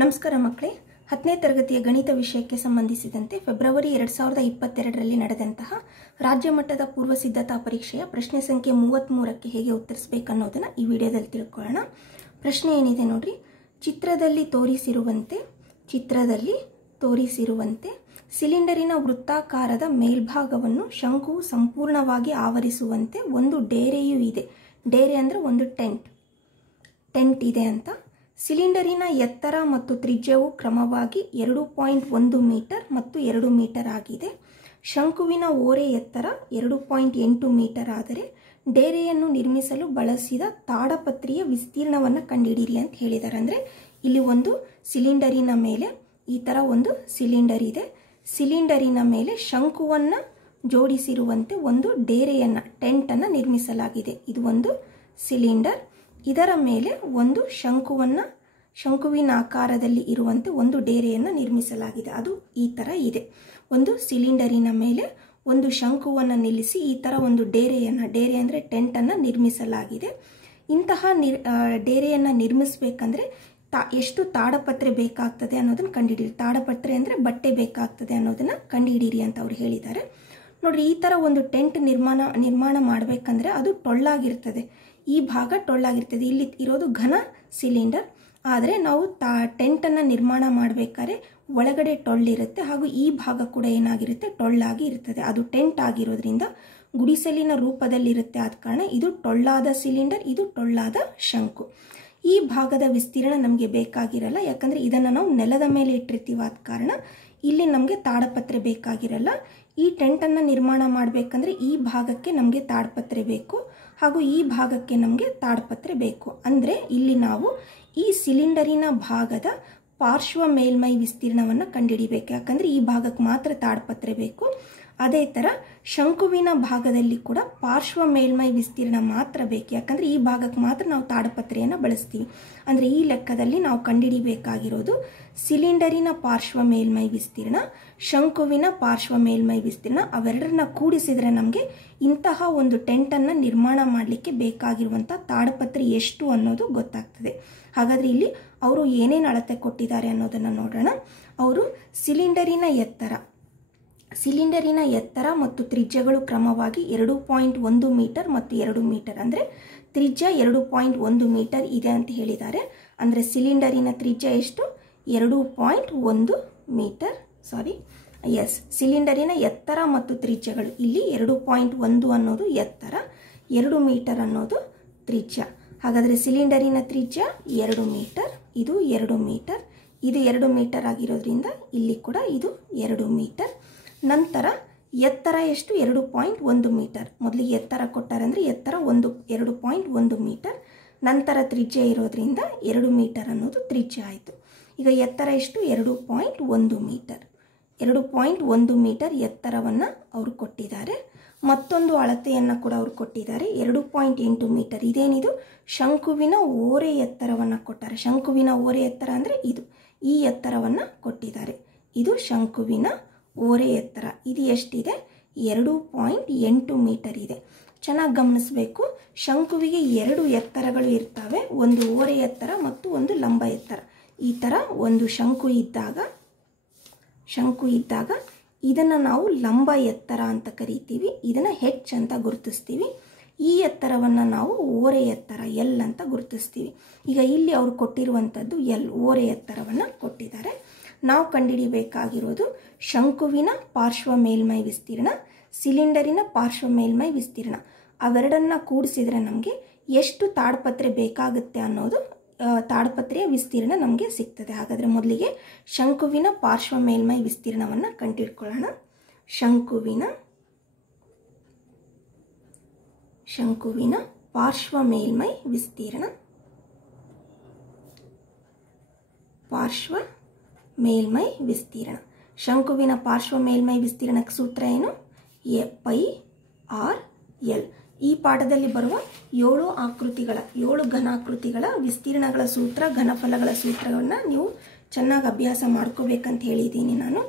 ನಮಸ್ಕಾರ ಮಕ್ಕಳೇ, 10ನೇ ತರಗತಿಯ ಗಣಿತ ವಿಷಯಕ್ಕೆ ಸಂಬಂಧಿಸಿದಂತೆ ಫೆಬ್ರವರಿ 2022ರಲ್ಲಿ ನಡೆದಂತಹ ರಾಜ್ಯ ಮಟ್ಟದ ಪೂರ್ವ ಸಿದ್ಧತಾ ಪರೀಕ್ಷೆಯ ಪ್ರಶ್ನೆ ಸಂಖ್ಯೆ 33ಕ್ಕೆ ಹೇಗೆ ಉತ್ತರಿಸಬೇಕು ಅನ್ನೋದನ್ನ ಈ ವಿಡಿಯೋದಲ್ಲಿ ತಿಳ್ಕೊಳ್ಳೋಣ. ಪ್ರಶ್ನೆ ಏನಿದೆ ನೋಡ್ರಿ. ಚಿತ್ರದಲ್ಲಿ ತೋರಿಸಿರುವಂತೆ ಸಿಲಿಂಡರಿನ ವೃತ್ತಾಕಾರದ ಮೇಲ್ಭಾಗವನ್ನು ಶಂಕುವು ಸಂಪೂರ್ಣವಾಗಿ ಆವರಿಸುವಂತೆ ಒಂದು ಡೇರೆಯೂ ಇದೆ. ಡೇರೆ ಅಂದ್ರೆ ಒಂದು ಟೆಂಟ್ ಇದೆ ಅಂತ. ಸಿಲಿಂಡರಿನ ಎತ್ತರ ಮತ್ತು ತ್ರಿಜ್ಯವು ಕ್ರಮವಾಗಿ 2.1 ಮೀಟರ್ ಮತ್ತು 2 ಮೀಟರ್ ಆಗಿದೆ. ಶಂಕುವಿನ ಓರೆ ಎತ್ತರ 2.8 ಮೀಟರ್ ಆದರೆ ಡೇರೆಯನ್ನು ನಿರ್ಮಿಸಲು ಬಳಸಿದ ತಾಡಪತ್ರೆಯ ವಿಸ್ತೀರ್ಣವನ್ನು ಕಂಡುಹಿಡಿಯಿರಿ ಅಂತ ಹೇಳಿದ್ದಾರೆ. ಅಂದರೆ ಇಲ್ಲಿ ಒಂದು ಸಿಲಿಂಡರಿನ ಮೇಲೆ ಈ ಥರ ಒಂದು ಸಿಲಿಂಡರ್ ಇದೆ. ಸಿಲಿಂಡರಿನ ಮೇಲೆ ಶಂಕುವನ್ನು ಜೋಡಿಸಿರುವಂತೆ ಒಂದು ಟೆಂಟನ್ನು ನಿರ್ಮಿಸಲಾಗಿದೆ. ಇದು ಒಂದು ಸಿಲಿಂಡರ್. ಇದರ ಮೇಲೆ ಒಂದು ಶಂಕುವಿನ ಆಕಾರದಲ್ಲಿ ಇರುವಂತೆ ಒಂದು ಡೇರೆಯನ್ನು ನಿರ್ಮಿಸಲಾಗಿದೆ. ಅದು ಈ ಥರ ಇದೆ. ಒಂದು ಸಿಲಿಂಡರಿನ ಮೇಲೆ ಒಂದು ಶಂಕುವನ್ನು ನಿಲ್ಲಿಸಿ ಈ ಥರ ಒಂದು ಡೇರೆ ಅಂದರೆ ಟೆಂಟನ್ನು ನಿರ್ಮಿಸಲಾಗಿದೆ. ಇಂತಹ ಡೇರೆಯನ್ನು ನಿರ್ಮಿಸಬೇಕಂದ್ರೆ ಎಷ್ಟು ತಾಡಪತ್ರೆ ಬೇಕಾಗ್ತದೆ ಅನ್ನೋದನ್ನು ಕಂಡುಹಿಡಿಯಿರಿ. ತಾಡಪತ್ರೆ ಅಂದರೆ ಬಟ್ಟೆ ಬೇಕಾಗ್ತದೆ ಅನ್ನೋದನ್ನು ಕಂಡುಹಿಡಿಯಿರಿ ಅಂತ ಅವ್ರು ಹೇಳಿದ್ದಾರೆ. ನೋಡ್ರಿ, ಈ ಥರ ಒಂದು ಟೆಂಟ್ ನಿರ್ಮಾಣ ಮಾಡಬೇಕಂದ್ರೆ ಅದು ಟೊಳ್ಳಾಗಿರ್ತದೆ. ಈ ಭಾಗ ಟೊಳ್ಳಾಗಿರ್ತದೆ. ಇಲ್ಲಿ ಇರೋದು ಘನ ಸಿಲಿಂಡರ್. ಆದರೆ ನಾವು ಟೆಂಟನ್ನು ನಿರ್ಮಾಣ ಮಾಡಬೇಕಾದ್ರೆ ಒಳಗಡೆ ಟೊಳ್ಳಿರುತ್ತೆ, ಹಾಗೂ ಈ ಭಾಗ ಕೂಡ ಏನಾಗಿರುತ್ತೆ, ಟೊಳ್ಳಾಗಿ ಇರ್ತದೆ. ಅದು ಟೆಂಟ್ ಆಗಿರೋದ್ರಿಂದ ಗುಡಿಸಲಿನ ರೂಪದಲ್ಲಿರುತ್ತೆ. ಆದ ಕಾರಣ ಇದು ಟೊಳ್ಳಾದ ಸಿಲಿಂಡರ್, ಇದು ಟೊಳ್ಳಾದ ಶಂಕು. ಈ ಭಾಗದ ವಿಸ್ತೀರ್ಣ ನಮಗೆ ಬೇಕಾಗಿರಲ್ಲ, ಯಾಕಂದರೆ ಇದನ್ನು ನಾವು ನೆಲದ ಮೇಲೆ ಇಟ್ಟಿರ್ತೀವಿ. ಆದ ಕಾರಣ ಇಲ್ಲಿ ನಮಗೆ ತಾಡಪತ್ರೆ ಬೇಕಾಗಿರಲ್ಲ. ಈ ಟೆಂಟನ್ನು ನಿರ್ಮಾಣ ಮಾಡಬೇಕಂದ್ರೆ ಈ ಭಾಗಕ್ಕೆ ನಮಗೆ ತಾಡಪತ್ರೆ ಬೇಕು, ಹಾಗೂ ಈ ಭಾಗಕ್ಕೆ ನಮಗೆ ತಾಡಪತ್ರೆ ಬೇಕು. ಅಂದರೆ ಇಲ್ಲಿ ನಾವು ಈ ಸಿಲಿಂಡರಿನ ಭಾಗದ ಪಾರ್ಶ್ವ ಮೇಲ್ಮೈ ವಿಸ್ತೀರ್ಣವನ್ನು ಕಂಡುಹಿಡಿಬೇಕು, ಯಾಕಂದರೆ ಈ ಭಾಗಕ್ಕೆ ಮಾತ್ರ ತಾಡಪತ್ರೆ ಬೇಕು. ಅದೇ ಥರ ಶಂಕುವಿನ ಭಾಗದಲ್ಲಿ ಕೂಡ ಪಾರ್ಶ್ವ ಮೇಲ್ಮೈ ವಿಸ್ತೀರ್ಣ ಮಾತ್ರ ಬೇಕು, ಯಾಕಂದರೆ ಈ ಭಾಗಕ್ಕೆ ಮಾತ್ರ ನಾವು ತಾಡಪತ್ರೆಯನ್ನು ಬಳಸ್ತೀವಿ. ಅಂದರೆ ಈ ಲೆಕ್ಕದಲ್ಲಿ ನಾವು ಕಂಡುಹಿಡಿಬೇಕಾಗಿರೋದು ಸಿಲಿಂಡರಿನ ಪಾರ್ಶ್ವ ಮೇಲ್ಮೈ ವಿಸ್ತೀರ್ಣ, ಶಂಕುವಿನ ಪಾರ್ಶ್ವ ಮೇಲ್ಮೈ ವಿಸ್ತೀರ್ಣ. ಅವೆರಡರನ್ನ ಕೂಡಿಸಿದರೆ ನಮಗೆ ಇಂತಹ ಒಂದು ಟೆಂಟನ್ನು ನಿರ್ಮಾಣ ಮಾಡಲಿಕ್ಕೆ ಬೇಕಾಗಿರುವಂಥ ತಾಡಪತ್ರೆ ಎಷ್ಟು ಅನ್ನೋದು ಗೊತ್ತಾಗ್ತದೆ. ಹಾಗಾದರೆ ಇಲ್ಲಿ ಅವರು ಏನೇನು ಅಳತೆ ಕೊಟ್ಟಿದ್ದಾರೆ ಅನ್ನೋದನ್ನು ನೋಡೋಣ. ಅವರು ಸಿಲಿಂಡರಿನ ಎತ್ತರ ಮತ್ತು ತ್ರಿಜ್ಯಗಳು ಕ್ರಮವಾಗಿ 2.1 ಮೀಟರ್ ಮತ್ತು 2 ಮೀಟರ್. ಅಂದರೆ ತ್ರಿಜ್ಯ 2.1 ಮೀಟರ್ ಇದೆ ಅಂತ ಹೇಳಿದ್ದಾರೆ. ಅಂದರೆ ಸಿಲಿಂಡರಿನ ತ್ರಿಜ್ಯ ಎಷ್ಟು? 2.1 ಮೀಟರ್. ಸಿಲಿಂಡರಿನ ಎತ್ತರ ಮತ್ತು ತ್ರಿಜ್ಯಗಳು ಇಲ್ಲಿ 2.1 ಅನ್ನೋದು ಎತ್ತರ, 2 ಮೀಟರ್ ಅನ್ನೋದು ತ್ರಿಜ್ಯ. ಹಾಗಾದರೆ ಸಿಲಿಂಡರಿನ ತ್ರಿಜ್ಯ 2 ಮೀಟರ್, ಇದು 2 ಮೀಟರ್, ಇದು 2 ಮೀಟರ್ ಆಗಿರೋದ್ರಿಂದ ಇಲ್ಲಿ ಕೂಡ ಇದು 2 ಮೀಟರ್. ನಂತರ ಎತ್ತರ ಎಷ್ಟು? 2.1 ಮೀಟರ್. ಮೊದಲಿಗೆ ಎತ್ತರ ಕೊಟ್ಟಾರೆ ಅಂದರೆ ಎತ್ತರ 2.1 ಮೀಟರ್. ನಂತರ ತ್ರಿಜ್ಯ ಇರೋದ್ರಿಂದ 2 ಮೀಟರ್ ಅನ್ನೋದು ತ್ರಿಜ್ಯ ಆಯಿತು. ಈಗ ಎತ್ತರ ಎಷ್ಟು? 2.1 ಮೀಟರ್. 2.1 ಮೀಟರ್ ಎತ್ತರವನ್ನು ಅವರು ಕೊಟ್ಟಿದ್ದಾರೆ. ಮತ್ತೊಂದು ಅಳತೆಯನ್ನು ಕೂಡ ಅವರು ಕೊಟ್ಟಿದ್ದಾರೆ, 2.8 ಮೀಟರ್. ಇದೇನಿದು? ಶಂಕುವಿನ ಓರೆ ಎತ್ತರವನ್ನು ಕೊಟ್ಟಾರೆ. ಶಂಕುವಿನ ಓರೆ ಎತ್ತರ ಅಂದರೆ ಇದು, ಈ ಎತ್ತರವನ್ನು ಕೊಟ್ಟಿದ್ದಾರೆ. ಇದು ಶಂಕುವಿನ ಓರೆ ಎತ್ತರ. ಇದು ಎಷ್ಟಿದೆ? 2.8 ಮೀಟರ್ ಇದೆ. ಚೆನ್ನಾಗಿ ಗಮನಿಸಬೇಕು, ಶಂಕುವಿಗೆ 2 ಎತ್ತರಗಳು ಇರ್ತವೆ, ಒಂದು ಓರೆ ಎತ್ತರ ಮತ್ತು ಒಂದು ಲಂಬ ಎತ್ತರ. ಈ ಥರ ಒಂದು ಶಂಕು ಇದ್ದಾಗ ಇದನ್ನು ನಾವು ಲಂಬ ಎತ್ತರ ಅಂತ ಕರಿತೀವಿ, ಇದನ್ನು ಹೆಚ್ ಅಂತ ಗುರುತಿಸ್ತೀವಿ. ಈ ಎತ್ತರವನ್ನು ನಾವು ಓರೆ ಎತ್ತರ ಎಲ್ ಅಂತ ಗುರುತಿಸ್ತೀವಿ. ಈಗ ಇಲ್ಲಿ ಅವರು ಕೊಟ್ಟಿರುವಂಥದ್ದು ಓರೆ ಎತ್ತರವನ್ನು ಕೊಟ್ಟಿದ್ದಾರೆ. ನಾವು ಕಂಡುಹಿಡಿಯಬೇಕಾಗಿರೋದು ಶಂಕುವಿನ ಪಾರ್ಶ್ವ ಮೇಲ್ಮೈ ವಿಸ್ತೀರ್ಣ, ಸಿಲಿಂಡರಿನ ಪಾರ್ಶ್ವ ಮೇಲ್ಮೈ ವಿಸ್ತೀರ್ಣ. ಅವೆರಡನ್ನ ಕೂಡಿಸಿದರೆ ನಮಗೆ ಎಷ್ಟು ತಾಡಪತ್ರೆ ಬೇಕಾಗುತ್ತೆ ಅನ್ನೋದು, ತಾಡಪತ್ರೆಯ ವಿಸ್ತೀರ್ಣ ನಮಗೆ ಸಿಗ್ತದೆ. ಹಾಗಾದರೆ ಮೊದಲಿಗೆ ಶಂಕುವಿನ ಪಾರ್ಶ್ವ ಮೇಲ್ಮೈ ವಿಸ್ತೀರ್ಣವನ್ನು ಕಂಡುಹಿಡ್ಕೊಳ್ಳೋಣ. ಶಂಕುವಿನ ಪಾರ್ಶ್ವ ಮೇಲ್ಮೈ ವಿಸ್ತೀರ್ಣ. ಶಂಕುವಿನ ಪಾರ್ಶ್ವ ಮೇಲ್ಮೈ ವಿಸ್ತೀರ್ಣಕ್ಕೆ ಸೂತ್ರ ಏನು? πr/l. ಈ ಪಾಠದಲ್ಲಿ ಬರುವ 7 ಘನಾಕೃತಿಗಳ ವಿಸ್ತೀರ್ಣಗಳ ಸೂತ್ರ, ಘನಫಲಗಳ ಸೂತ್ರವನ್ನು ನೀವು ಚೆನ್ನಾಗಿ ಅಭ್ಯಾಸ ಮಾಡ್ಕೋಬೇಕಂತ ಹೇಳಿದ್ದೀನಿ ನಾನು.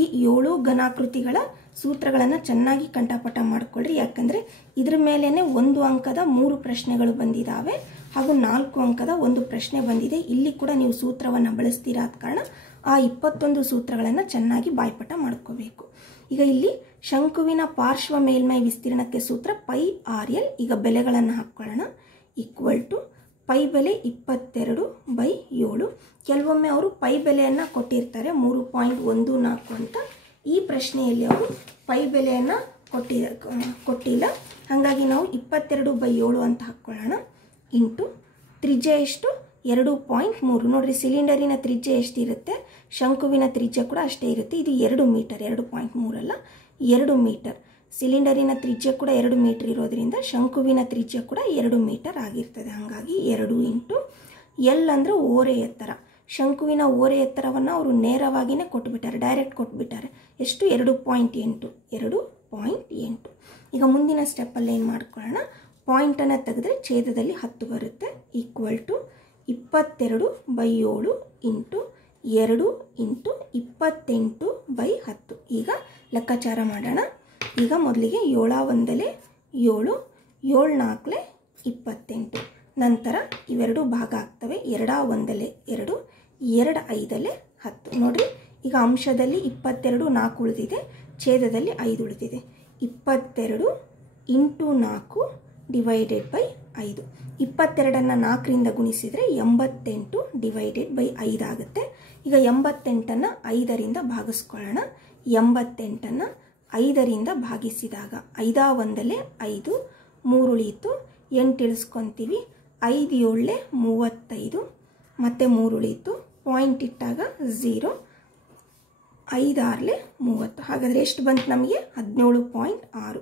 ಈ 7 ಘನಾಕೃತಿಗಳ ಸೂತ್ರಗಳನ್ನು ಚೆನ್ನಾಗಿ ಕಂಠಪಾಠ ಮಾಡಿಕೊಳ್ಳ್ರಿ, ಯಾಕಂದರೆ ಇದ್ರ ಮೇಲೇ 1 ಅಂಕದ 3 ಪ್ರಶ್ನೆಗಳು ಬಂದಿದ್ದಾವೆ. ಹಾಗೂ 4 ಅಂಕದ ಒಂದು ಪ್ರಶ್ನೆ ಬಂದಿದೆ. ಇಲ್ಲಿ ಕೂಡ ನೀವು ಸೂತ್ರವನ್ನು ಬಳಸ್ತೀರಾ ಆದ ಕಾರಣ ಆ 21 ಸೂತ್ರಗಳನ್ನು ಚೆನ್ನಾಗಿ ಬಾಯ್ಪಾಠ ಮಾಡ್ಕೋಬೇಕು. ಈಗ ಇಲ್ಲಿ ಶಂಕುವಿನ ಪಾರ್ಶ್ವ ಮೇಲ್ಮೈ ವಿಸ್ತೀರ್ಣಕ್ಕೆ ಸೂತ್ರ ಪೈ RL. ಈಗ ಬೆಲೆಗಳನ್ನು ಹಾಕ್ಕೊಳ್ಳೋಣ. ಈಕ್ವಲ್ ಟು ಪೈ ಬೆಲೆ 22/7. ಕೆಲವೊಮ್ಮೆ ಅವರು ಪೈ ಬೆಲೆಯನ್ನು ಕೊಟ್ಟಿರ್ತಾರೆ 3.14 ಅಂತ. ಈ ಪ್ರಶ್ನೆಯಲ್ಲಿ ಅವರು ಪೈ ಬೆಲೆಯನ್ನು ಕೊಟ್ಟಿಲ್ಲ. ಹಾಗಾಗಿ ನಾವು 22/7 ಅಂತ ಹಾಕ್ಕೊಳ್ಳೋಣ. ಇಂಟು ತ್ರಿಜ್ಯ ಎಷ್ಟು 2.3. ನೋಡ್ರಿ, ಸಿಲಿಂಡರಿನ ತ್ರಿಜ್ಯ ಎಷ್ಟಿರುತ್ತೆ, ಶಂಕುವಿನ ತ್ರಿಜ್ಯ ಕೂಡ ಅಷ್ಟೇ ಇರುತ್ತೆ. ಇದು 2 ಮೀಟರ್, 2.3 ಅಲ್ಲ, 2 ಮೀಟರ್. ಸಿಲಿಂಡರಿನ ತ್ರಿಜ್ಯ ಕೂಡ 2 ಮೀಟರ್ ಇರೋದ್ರಿಂದ ಶಂಕುವಿನ ತ್ರಿಜ್ಯ ಕೂಡ 2 ಮೀಟರ್ ಆಗಿರ್ತದೆ. ಹಾಗಾಗಿ 2 ಇಂಟು ಎಲ್ ಅಂದರೆ ಓರೆ ಎತ್ತರ. ಶಂಕುವಿನ ಓರೆ ಎತ್ತರವನ್ನು ಅವರು ನೇರವಾಗಿಯೇ ಕೊಟ್ಬಿಟ್ಟಾರೆ, ಡೈರೆಕ್ಟ್ ಕೊಟ್ಬಿಟ್ಟಾರೆ. ಎಷ್ಟು? 2.8. 2.8. ಈಗ ಮುಂದಿನ ಸ್ಟೆಪ್ಪಲ್ಲಿ ಏನು ಮಾಡ್ಕೊಳ್ಳೋಣ, ಪಾಯಿಂಟನ್ನು ತೆಗೆದ್ರೆ ಛೇದದಲ್ಲಿ 10 ಬರುತ್ತೆ. Equal to 22/7 into 2 into 28/10. ಈಗ ಲೆಕ್ಕಾಚಾರ ಮಾಡೋಣ. ಈಗ ಮೊದಲಿಗೆ 7 1 7, 7 4 28. ನಂತರ ಇವೆರಡು ಭಾಗ ಆಗ್ತವೆ. 2 1 2, 2 5 10. ನೋಡಿರಿ, ಈಗ ಅಂಶದಲ್ಲಿ 22 4 ಉಳಿದಿದೆ, ಛೇದದಲ್ಲಿ 5 ಉಳಿದಿದೆ. 22 ಇಂಟು 4 ಡಿವೈಡೆಡ್ ಬೈ 5. 22ಅನ್ನು 4ರಿಂದ ಗುಣಿಸಿದರೆ 88 ಡಿವೈಡೆಡ್ ಬೈ 5 ಆಗುತ್ತೆ. ಈಗ 88ಅನ್ನು 5ರಿಂದ ಭಾಗಿಸ್ಕೊಳ್ಳೋಣ. 88ಅನ್ನು 5ರಿಂದ ಭಾಗಿಸಿದಾಗ 5 1 5, 3 ಉಳಿಯಿತು, 8 ಇಳಿಸ್ಕೊತೀವಿ. 5 7 35, ಮತ್ತು 3 ಉಳಿಯಿತು. ಪಾಯಿಂಟ್ ಇಟ್ಟಾಗ 0, 5 6 30. ಹಾಗಾದರೆ ಎಷ್ಟು ಬಂತು ನಮಗೆ? 17.6.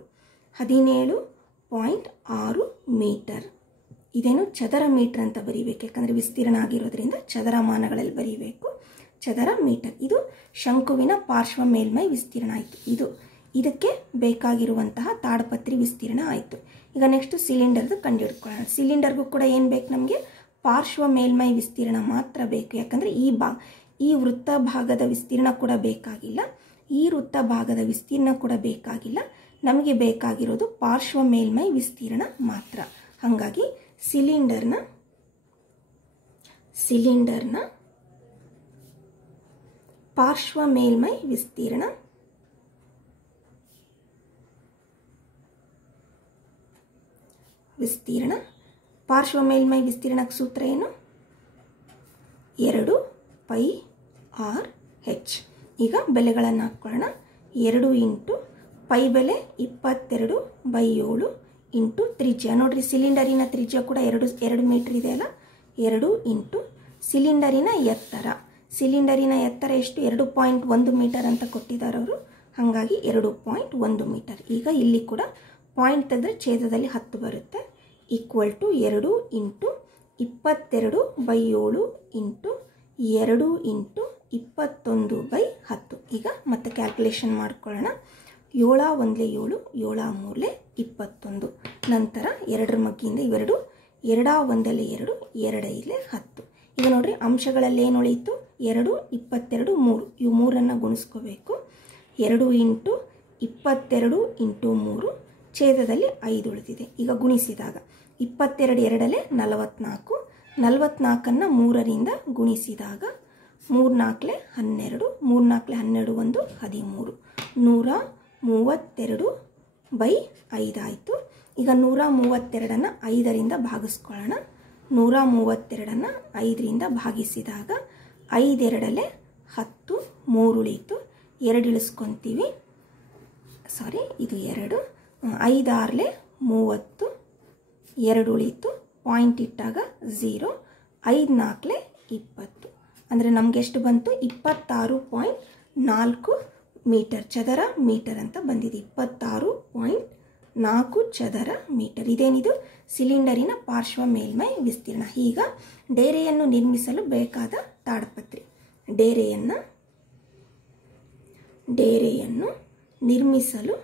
17.6 ಮೀಟರ್. ಇದೇನು ಚದರ ಮೀಟರ್ ಅಂತ ಬರೀಬೇಕು, ಯಾಕಂದರೆ ವಿಸ್ತೀರ್ಣ ಆಗಿರೋದ್ರಿಂದ ಚದರಮಾನಗಳಲ್ಲಿ ಬರೀಬೇಕು. ಚದರ ಮೀಟರ್. ಇದು ಶಂಕುವಿನ ಪಾರ್ಶ್ವ ಮೇಲ್ಮೈ ವಿಸ್ತೀರ್ಣ ಆಯಿತು. ಇದಕ್ಕೆ ಬೇಕಾಗಿರುವಂತಹ ತಾಡಪತ್ರಿ ವಿಸ್ತೀರ್ಣ ಆಯಿತು. ಈಗ ನೆಕ್ಸ್ಟ್ ಸಿಲಿಂಡರ್ದು ಕಂಡುಹಿಡ್ಕೊಳ್ಳೋಣ. ಸಿಲಿಂಡರ್ಗೂ ಕೂಡ ಏನು ಬೇಕು ನಮಗೆ? ಪಾರ್ಶ್ವ ಮೇಲ್ಮೈ ವಿಸ್ತೀರ್ಣ ಮಾತ್ರ ಬೇಕು. ಯಾಕಂದರೆ ಈ ವೃತ್ತ ಭಾಗದ ವಿಸ್ತೀರ್ಣ ಕೂಡ ಬೇಕಾಗಿಲ್ಲ, ಈ ವೃತ್ತ ಭಾಗದ ವಿಸ್ತೀರ್ಣ ಕೂಡ ಬೇಕಾಗಿಲ್ಲ. ನಮಗೆ ಬೇಕಾಗಿರೋದು ಪಾರ್ಶ್ವ ಮೇಲ್ಮೈ ವಿಸ್ತೀರ್ಣ ಮಾತ್ರ. ಹಾಗಾಗಿ ಸಿಲಿಂಡರ್ನ ಪಾರ್ಶ್ವ ಮೇಲ್ಮೈ ವಿಸ್ತೀರ್ಣ ಪಾರ್ಶ್ವ ಮೇಲ್ಮೈ ವಿಸ್ತೀರ್ಣಕ್ಕೆ ಸೂತ್ರ ಏನು? 2 ಪೈ ಆರ್ ಹೆಚ್. ಈಗ ಬೆಲೆಗಳನ್ನು ಹಾಕ್ಕೊಳ್ಳೋಣ. 2 ಇಂಟು ಪೈ ಬೆಲೆ 22/7 ಇಂಟು ತ್ರಿಜ್ಯ. ನೋಡ್ರಿ, ಸಿಲಿಂಡರಿನ ತ್ರಿಜ್ಯ ಕೂಡ 2 ಮೀಟರ್ ಇದೆ ಅಲ್ಲ. 2 ಇಂಟು ಸಿಲಿಂಡರಿನ ಎತ್ತರ. ಸಿಲಿಂಡರಿನ ಎತ್ತರ ಎಷ್ಟು? 2.1 ಮೀಟರ್ ಅಂತ ಕೊಟ್ಟಿದ್ದಾರೆ ಅವರು. ಹಾಗಾಗಿ 2.1 ಮೀಟರ್. ಈಗ ಇಲ್ಲಿ ಕೂಡ ಪಾಯಿಂಟ್ ತೆಗೆದ್ರೆ ಛೇದದಲ್ಲಿ 10 ಬರುತ್ತೆ. Equal to 2 into 22/7 into 2 into 21/10. ಈಗ ಮತ್ತೆ ಕ್ಯಾಲ್ಕುಲೇಷನ್ ಮಾಡ್ಕೊಳ್ಳೋಣ. 7 1 7, 7 3 21. ನಂತರ 2ರ ಮಗ್ಗಿಯಿಂದ ಇವೆರಡು 2 1 2, 2 5 10. ಈಗ ನೋಡ್ರಿ, ಅಂಶಗಳಲ್ಲಿ ಏನು ಉಳಿಯಿತು? 2 22 3. ಇವು 3ಅನ್ನು ಗುಣಿಸ್ಕೋಬೇಕು. 2 ಇಂಟು 22 ಇಂಟು 3, ಛೇದದಲ್ಲಿ 5 ಉಳಿದಿದೆ. ಈಗ ಗುಣಿಸಿದಾಗ 22 2 44, 44ಅನ್ನು 3ರಿಂದ ಗುಣಿಸಿದಾಗ 3 4 12, 3 4 12 1 13, 132/5 ಆಯಿತು. ಈಗ 132ಅನ್ನು 5ರಿಂದ ಭಾಗಿಸ್ಕೊಳ್ಳೋಣ. 132ಅನ್ನು 5ರಿಂದ ಭಾಗಿಸಿದಾಗ 5 2 10, 3 ಉಳಿಯಿತು, 2 ಇಳಿಸ್ಕೊತೀವಿ. ಸಾರಿ, ಇದು 2. 5 6 30, 2 ಉಳಿಯಿತು. ಪಾಯಿಂಟ್ ಇಟ್ಟಾಗ 0, 5 4 20. ಅಂದರೆ ನಮಗೆ ಎಷ್ಟು ಬಂತು? 26.4 ಮೀಟರ್, ಚದರ ಮೀಟರ್ ಅಂತ ಬಂದಿದೆ. 26.4 ಚದರ ಮೀಟರ್. ಇದೇನಿದು? ಸಿಲಿಂಡರಿನ ಪಾರ್ಶ್ವ ಮೇಲ್ಮೈ ವಿಸ್ತೀರ್ಣ. ಈಗ ಡೇರೆಯನ್ನು ನಿರ್ಮಿಸಲು ಬೇಕಾದ ತಾಡಪತ್ರಿ. ಡೇರೆಯನ್ನು ನಿರ್ಮಿಸಲು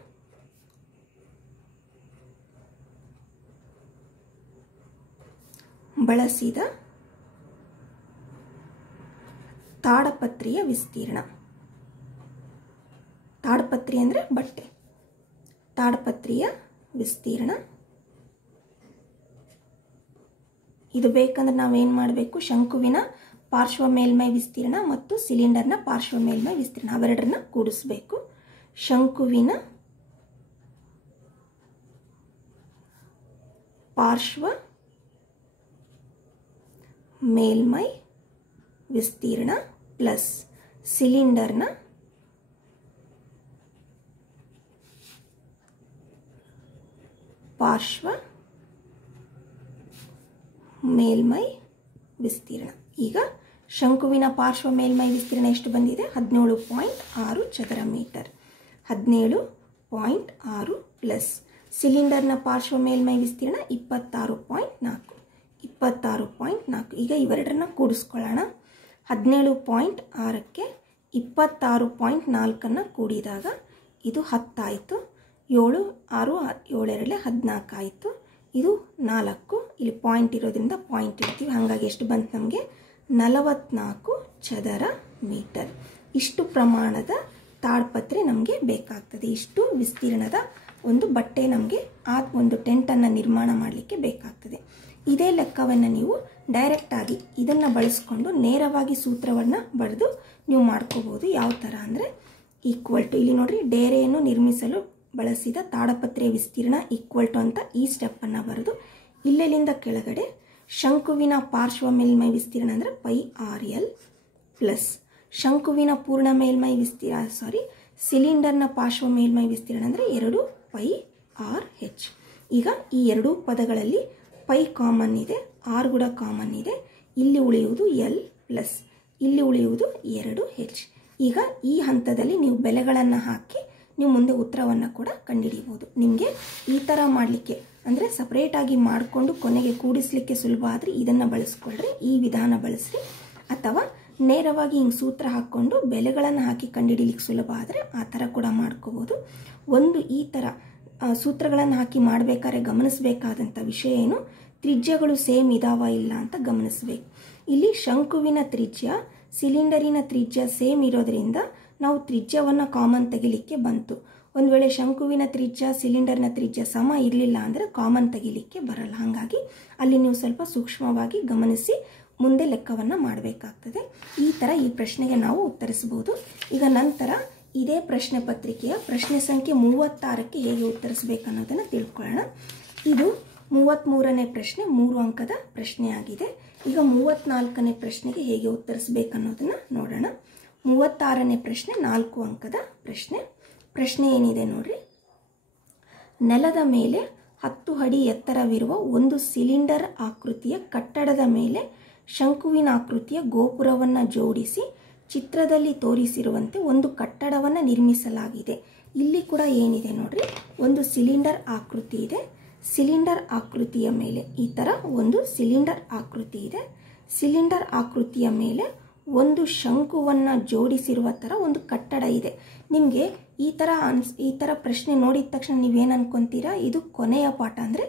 ಬಳಸಿದ ತಾಡಪತ್ರಿಯ ವಿಸ್ತೀರ್ಣ. ತಾಡಪತ್ರಿ ಅಂದರೆ ಬಟ್ಟೆ. ತಾಡಪತ್ರಿಯ ವಿಸ್ತೀರ್ಣ ಇದು ಬೇಕಂದ್ರೆ ನಾವೇನು ಮಾಡಬೇಕು, ಶಂಕುವಿನ ಪಾರ್ಶ್ವ ಮೇಲ್ಮೈ ವಿಸ್ತೀರ್ಣ ಮತ್ತು ಸಿಲಿಂಡರ್ನ ಪಾರ್ಶ್ವ ಮೇಲ್ಮೈ ವಿಸ್ತೀರ್ಣ ಅವೆರಡನ್ನ ಕೂಡಿಸಬೇಕು. ಶಂಕುವಿನ ಪಾರ್ಶ್ವ ಮೇಲ್ಮೈ ವಿಸ್ತೀರ್ಣ ಪ್ಲಸ್ ಸಿಲಿಂಡರ್ನ ಪಾರ್ಶ್ವ ಮೇಲ್ಮೈ ವಿಸ್ತೀರ್ಣ. ಈಗ ಶಂಕುವಿನ ಪಾರ್ಶ್ವ ಮೇಲ್ಮೈ ವಿಸ್ತೀರ್ಣ ಎಷ್ಟು ಬಂದಿದೆ? 17.6 ಚದರ ಮೀಟರ್. 17.6 ಪ್ಲಸ್ ಸಿಲಿಂಡರ್ನ ಪಾರ್ಶ್ವ ಮೇಲ್ಮೈ ವಿಸ್ತೀರ್ಣ 26.4. 26.4. ಈಗ ಇವೆರಡನ್ನ ಕೂಡಿಸ್ಕೊಳ್ಳೋಣ. 17.6ಕ್ಕೆ 26.4 ಕೂಡಿದಾಗ ಇದು 10 ಆಯಿತು. 7 6 7 2 14 ಆಯಿತು. ಇದು 4. ಇಲ್ಲಿ ಪಾಯಿಂಟ್ ಇರೋದ್ರಿಂದ ಪಾಯಿಂಟ್ ಇಡ್ತೀವಿ. ಹಾಗಾಗಿ ಎಷ್ಟು ಬಂತು ನಮಗೆ? 44 ಚದರ ಮೀಟರ್. ಇಷ್ಟು ಪ್ರಮಾಣದ ತಾಡ್ಪತ್ರೆ ನಮಗೆ ಬೇಕಾಗ್ತದೆ. ಇಷ್ಟು ವಿಸ್ತೀರ್ಣದ ಒಂದು ಬಟ್ಟೆ ನಮಗೆ ಆ ಒಂದು ಟೆಂಟನ್ನು ನಿರ್ಮಾಣ ಮಾಡಲಿಕ್ಕೆ ಬೇಕಾಗ್ತದೆ. ಇದೇ ಲೆಕ್ಕವನ್ನು ನೀವು ಡೈರೆಕ್ಟಾಗಿ ಇದನ್ನು ಬಳಸ್ಕೊಂಡು ನೇರವಾಗಿ ಸೂತ್ರವನ್ನು ಬರೆದು ನೀವು ಮಾಡ್ಕೋಬೋದು. ಯಾವ ಥರ ಅಂದರೆ ಈಕ್ವಲ್ ಟು, ಇಲ್ಲಿ ನೋಡಿರಿ, ಡೇರೆಯನ್ನು ನಿರ್ಮಿಸಲು ಬಳಸಿದ ತಾಡಪತ್ರೆಯ ವಿಸ್ತೀರ್ಣ ಈಕ್ವಲ್ ಟು ಅಂತ ಈ ಸ್ಟೆಪ್ಪನ್ನು ಬರೆದು ಇಲ್ಲೆಲ್ಲಿಂದ ಕೆಳಗಡೆ ಶಂಕುವಿನ ಪಾರ್ಶ್ವ ಮೇಲ್ಮೈ ವಿಸ್ತೀರ್ಣ ಅಂದರೆ πRL ಪ್ಲಸ್ ಶಂಕುವಿನ ಪೂರ್ಣ ಮೇಲ್ಮೈ ವಿಸ್ತೀರ್ಣ ಸಿಲಿಂಡರ್ನ ಪಾರ್ಶ್ವ ಮೇಲ್ಮೈ ವಿಸ್ತೀರ್ಣ ಅಂದರೆ 2πRH. ಈಗ ಈ ಎರಡೂ ಪದಗಳಲ್ಲಿ ಪೈ ಕಾಮನ್ ಇದೆ, ಆರ್ ಕೂಡ ಕಾಮನ್ ಇದೆ. ಇಲ್ಲಿ ಉಳಿಯುವುದು L ಪ್ಲಸ್ ಇಲ್ಲಿ ಉಳಿಯುವುದು 2H. ಈಗ ಈ ಹಂತದಲ್ಲಿ ನೀವು ಬೆಲೆಗಳನ್ನು ಹಾಕಿ ನೀವು ಮುಂದೆ ಉತ್ತರವನ್ನು ಕೂಡ ಕಂಡುಹಿಡಿಯಬಹುದು. ನಿಮಗೆ ಈ ಥರ ಮಾಡಲಿಕ್ಕೆ ಅಂದರೆ ಸಪ್ರೇಟಾಗಿ ಮಾಡಿಕೊಂಡು ಕೊನೆಗೆ ಕೂಡಿಸಲಿಕ್ಕೆ ಸುಲಭ ಆದರೆ ಇದನ್ನು ಬಳಸ್ಕೊಳ್ರಿ, ಈ ವಿಧಾನ ಬಳಸ್ರಿ. ಅಥವಾ ನೇರವಾಗಿ ಹಿಂಗೆ ಸೂತ್ರ ಹಾಕ್ಕೊಂಡು ಬೆಲೆಗಳನ್ನು ಹಾಕಿ ಕಂಡುಹಿಡಿಯಲಿಕ್ಕೆ ಸುಲಭ ಆದರೆ ಆ ಥರ ಕೂಡ ಮಾಡ್ಕೋಬೋದು. ಒಂದು ಈ ಥರ ಸೂತ್ರಗಳನ್ನು ಹಾಕಿ ಮಾಡಬೇಕಾದ್ರೆ ಗಮನಿಸಬೇಕಾದಂಥ ವಿಷಯ ಏನು, ತ್ರಿಜ್ಯಗಳು ಸೇಮ್ ಇದಾವ ಇಲ್ಲ ಅಂತ ಗಮನಿಸಬೇಕು. ಇಲ್ಲಿ ಶಂಕುವಿನ ತ್ರಿಜ್ಯ ಸಿಲಿಂಡರಿನ ತ್ರಿಜ್ಯ ಸೇಮ್ ಇರೋದ್ರಿಂದ ನಾವು ತ್ರಿಜ್ಯವನ್ನು ಕಾಮನ್ ತೆಗಿಲಿಕ್ಕೆ ಬಂತು. ಒಂದು ವೇಳೆ ಶಂಕುವಿನ ತ್ರಿಜ್ಯ ಸಿಲಿಂಡರ್ನ ತ್ರಿಜ್ಯ ಸಮ ಇರಲಿಲ್ಲ ಅಂದರೆ ಕಾಮನ್ ತೆಗಿಲಿಕ್ಕೆ ಬರಲ್ಲ. ಹಾಗಾಗಿ ಅಲ್ಲಿ ನೀವು ಸ್ವಲ್ಪ ಸೂಕ್ಷ್ಮವಾಗಿ ಗಮನಿಸಿ ಮುಂದೆ ಲೆಕ್ಕವನ್ನು ಮಾಡಬೇಕಾಗ್ತದೆ. ಈ ಥರ ಈ ಪ್ರಶ್ನೆಗೆ ನಾವು ಉತ್ತರಿಸಬಹುದು. ಈಗ ನಂತರ ಇದೇ ಪ್ರಶ್ನೆ ಪತ್ರಿಕೆಯ ಪ್ರಶ್ನೆ ಸಂಖ್ಯೆ 36ಕ್ಕೆ ಹೇಗೆ ಉತ್ತರಿಸಬೇಕನ್ನೋದನ್ನು ತಿಳ್ಕೊಳ್ಳೋಣ. ಇದು 33ನೇ ಪ್ರಶ್ನೆ, 3 ಅಂಕದ ಪ್ರಶ್ನೆಯಾಗಿದೆ. ಈಗ 34ನೇ ಪ್ರಶ್ನೆಗೆ ಹೇಗೆ ಉತ್ತರಿಸಬೇಕನ್ನೋದನ್ನು ನೋಡೋಣ. 36ನೇ ಪ್ರಶ್ನೆ 4 ಅಂಕದ ಪ್ರಶ್ನೆ. ಪ್ರಶ್ನೆ ಏನಿದೆ ನೋಡ್ರಿ. ನೆಲದ ಮೇಲೆ 10 ಅಡಿ ಎತ್ತರವಿರುವ ಒಂದು ಸಿಲಿಂಡರ್ ಆಕೃತಿಯ ಕಟ್ಟಡದ ಮೇಲೆ ಶಂಕುವಿನ ಆಕೃತಿಯ ಗೋಪುರವನ್ನು ಜೋಡಿಸಿ ಚಿತ್ರದಲ್ಲಿ ತೋರಿಸಿರುವಂತೆ ಒಂದು ಕಟ್ಟಡವನ್ನು ನಿರ್ಮಿಸಲಾಗಿದೆ. ಇಲ್ಲಿ ಕೂಡ ಏನಿದೆ ನೋಡ್ರಿ, ಒಂದು ಸಿಲಿಂಡರ್ ಆಕೃತಿ ಇದೆ. ಸಿಲಿಂಡರ್ ಆಕೃತಿಯ ಮೇಲೆ ಈ ಥರ ಒಂದು ಸಿಲಿಂಡರ್ ಆಕೃತಿ ಇದೆ. ಸಿಲಿಂಡರ್ ಆಕೃತಿಯ ಮೇಲೆ ಒಂದು ಶಂಕುವನ್ನು ಜೋಡಿಸಿರುವ ಥರ ಒಂದು ಕಟ್ಟಡ ಇದೆ. ನಿಮಗೆ ಈ ಥರ ಪ್ರಶ್ನೆ ನೋಡಿದ ತಕ್ಷಣ ನೀವೇನು ಅನ್ಕೊಂತೀರಾ, ಇದು ಕೊನೆಯ ಪಾಠ ಅಂದರೆ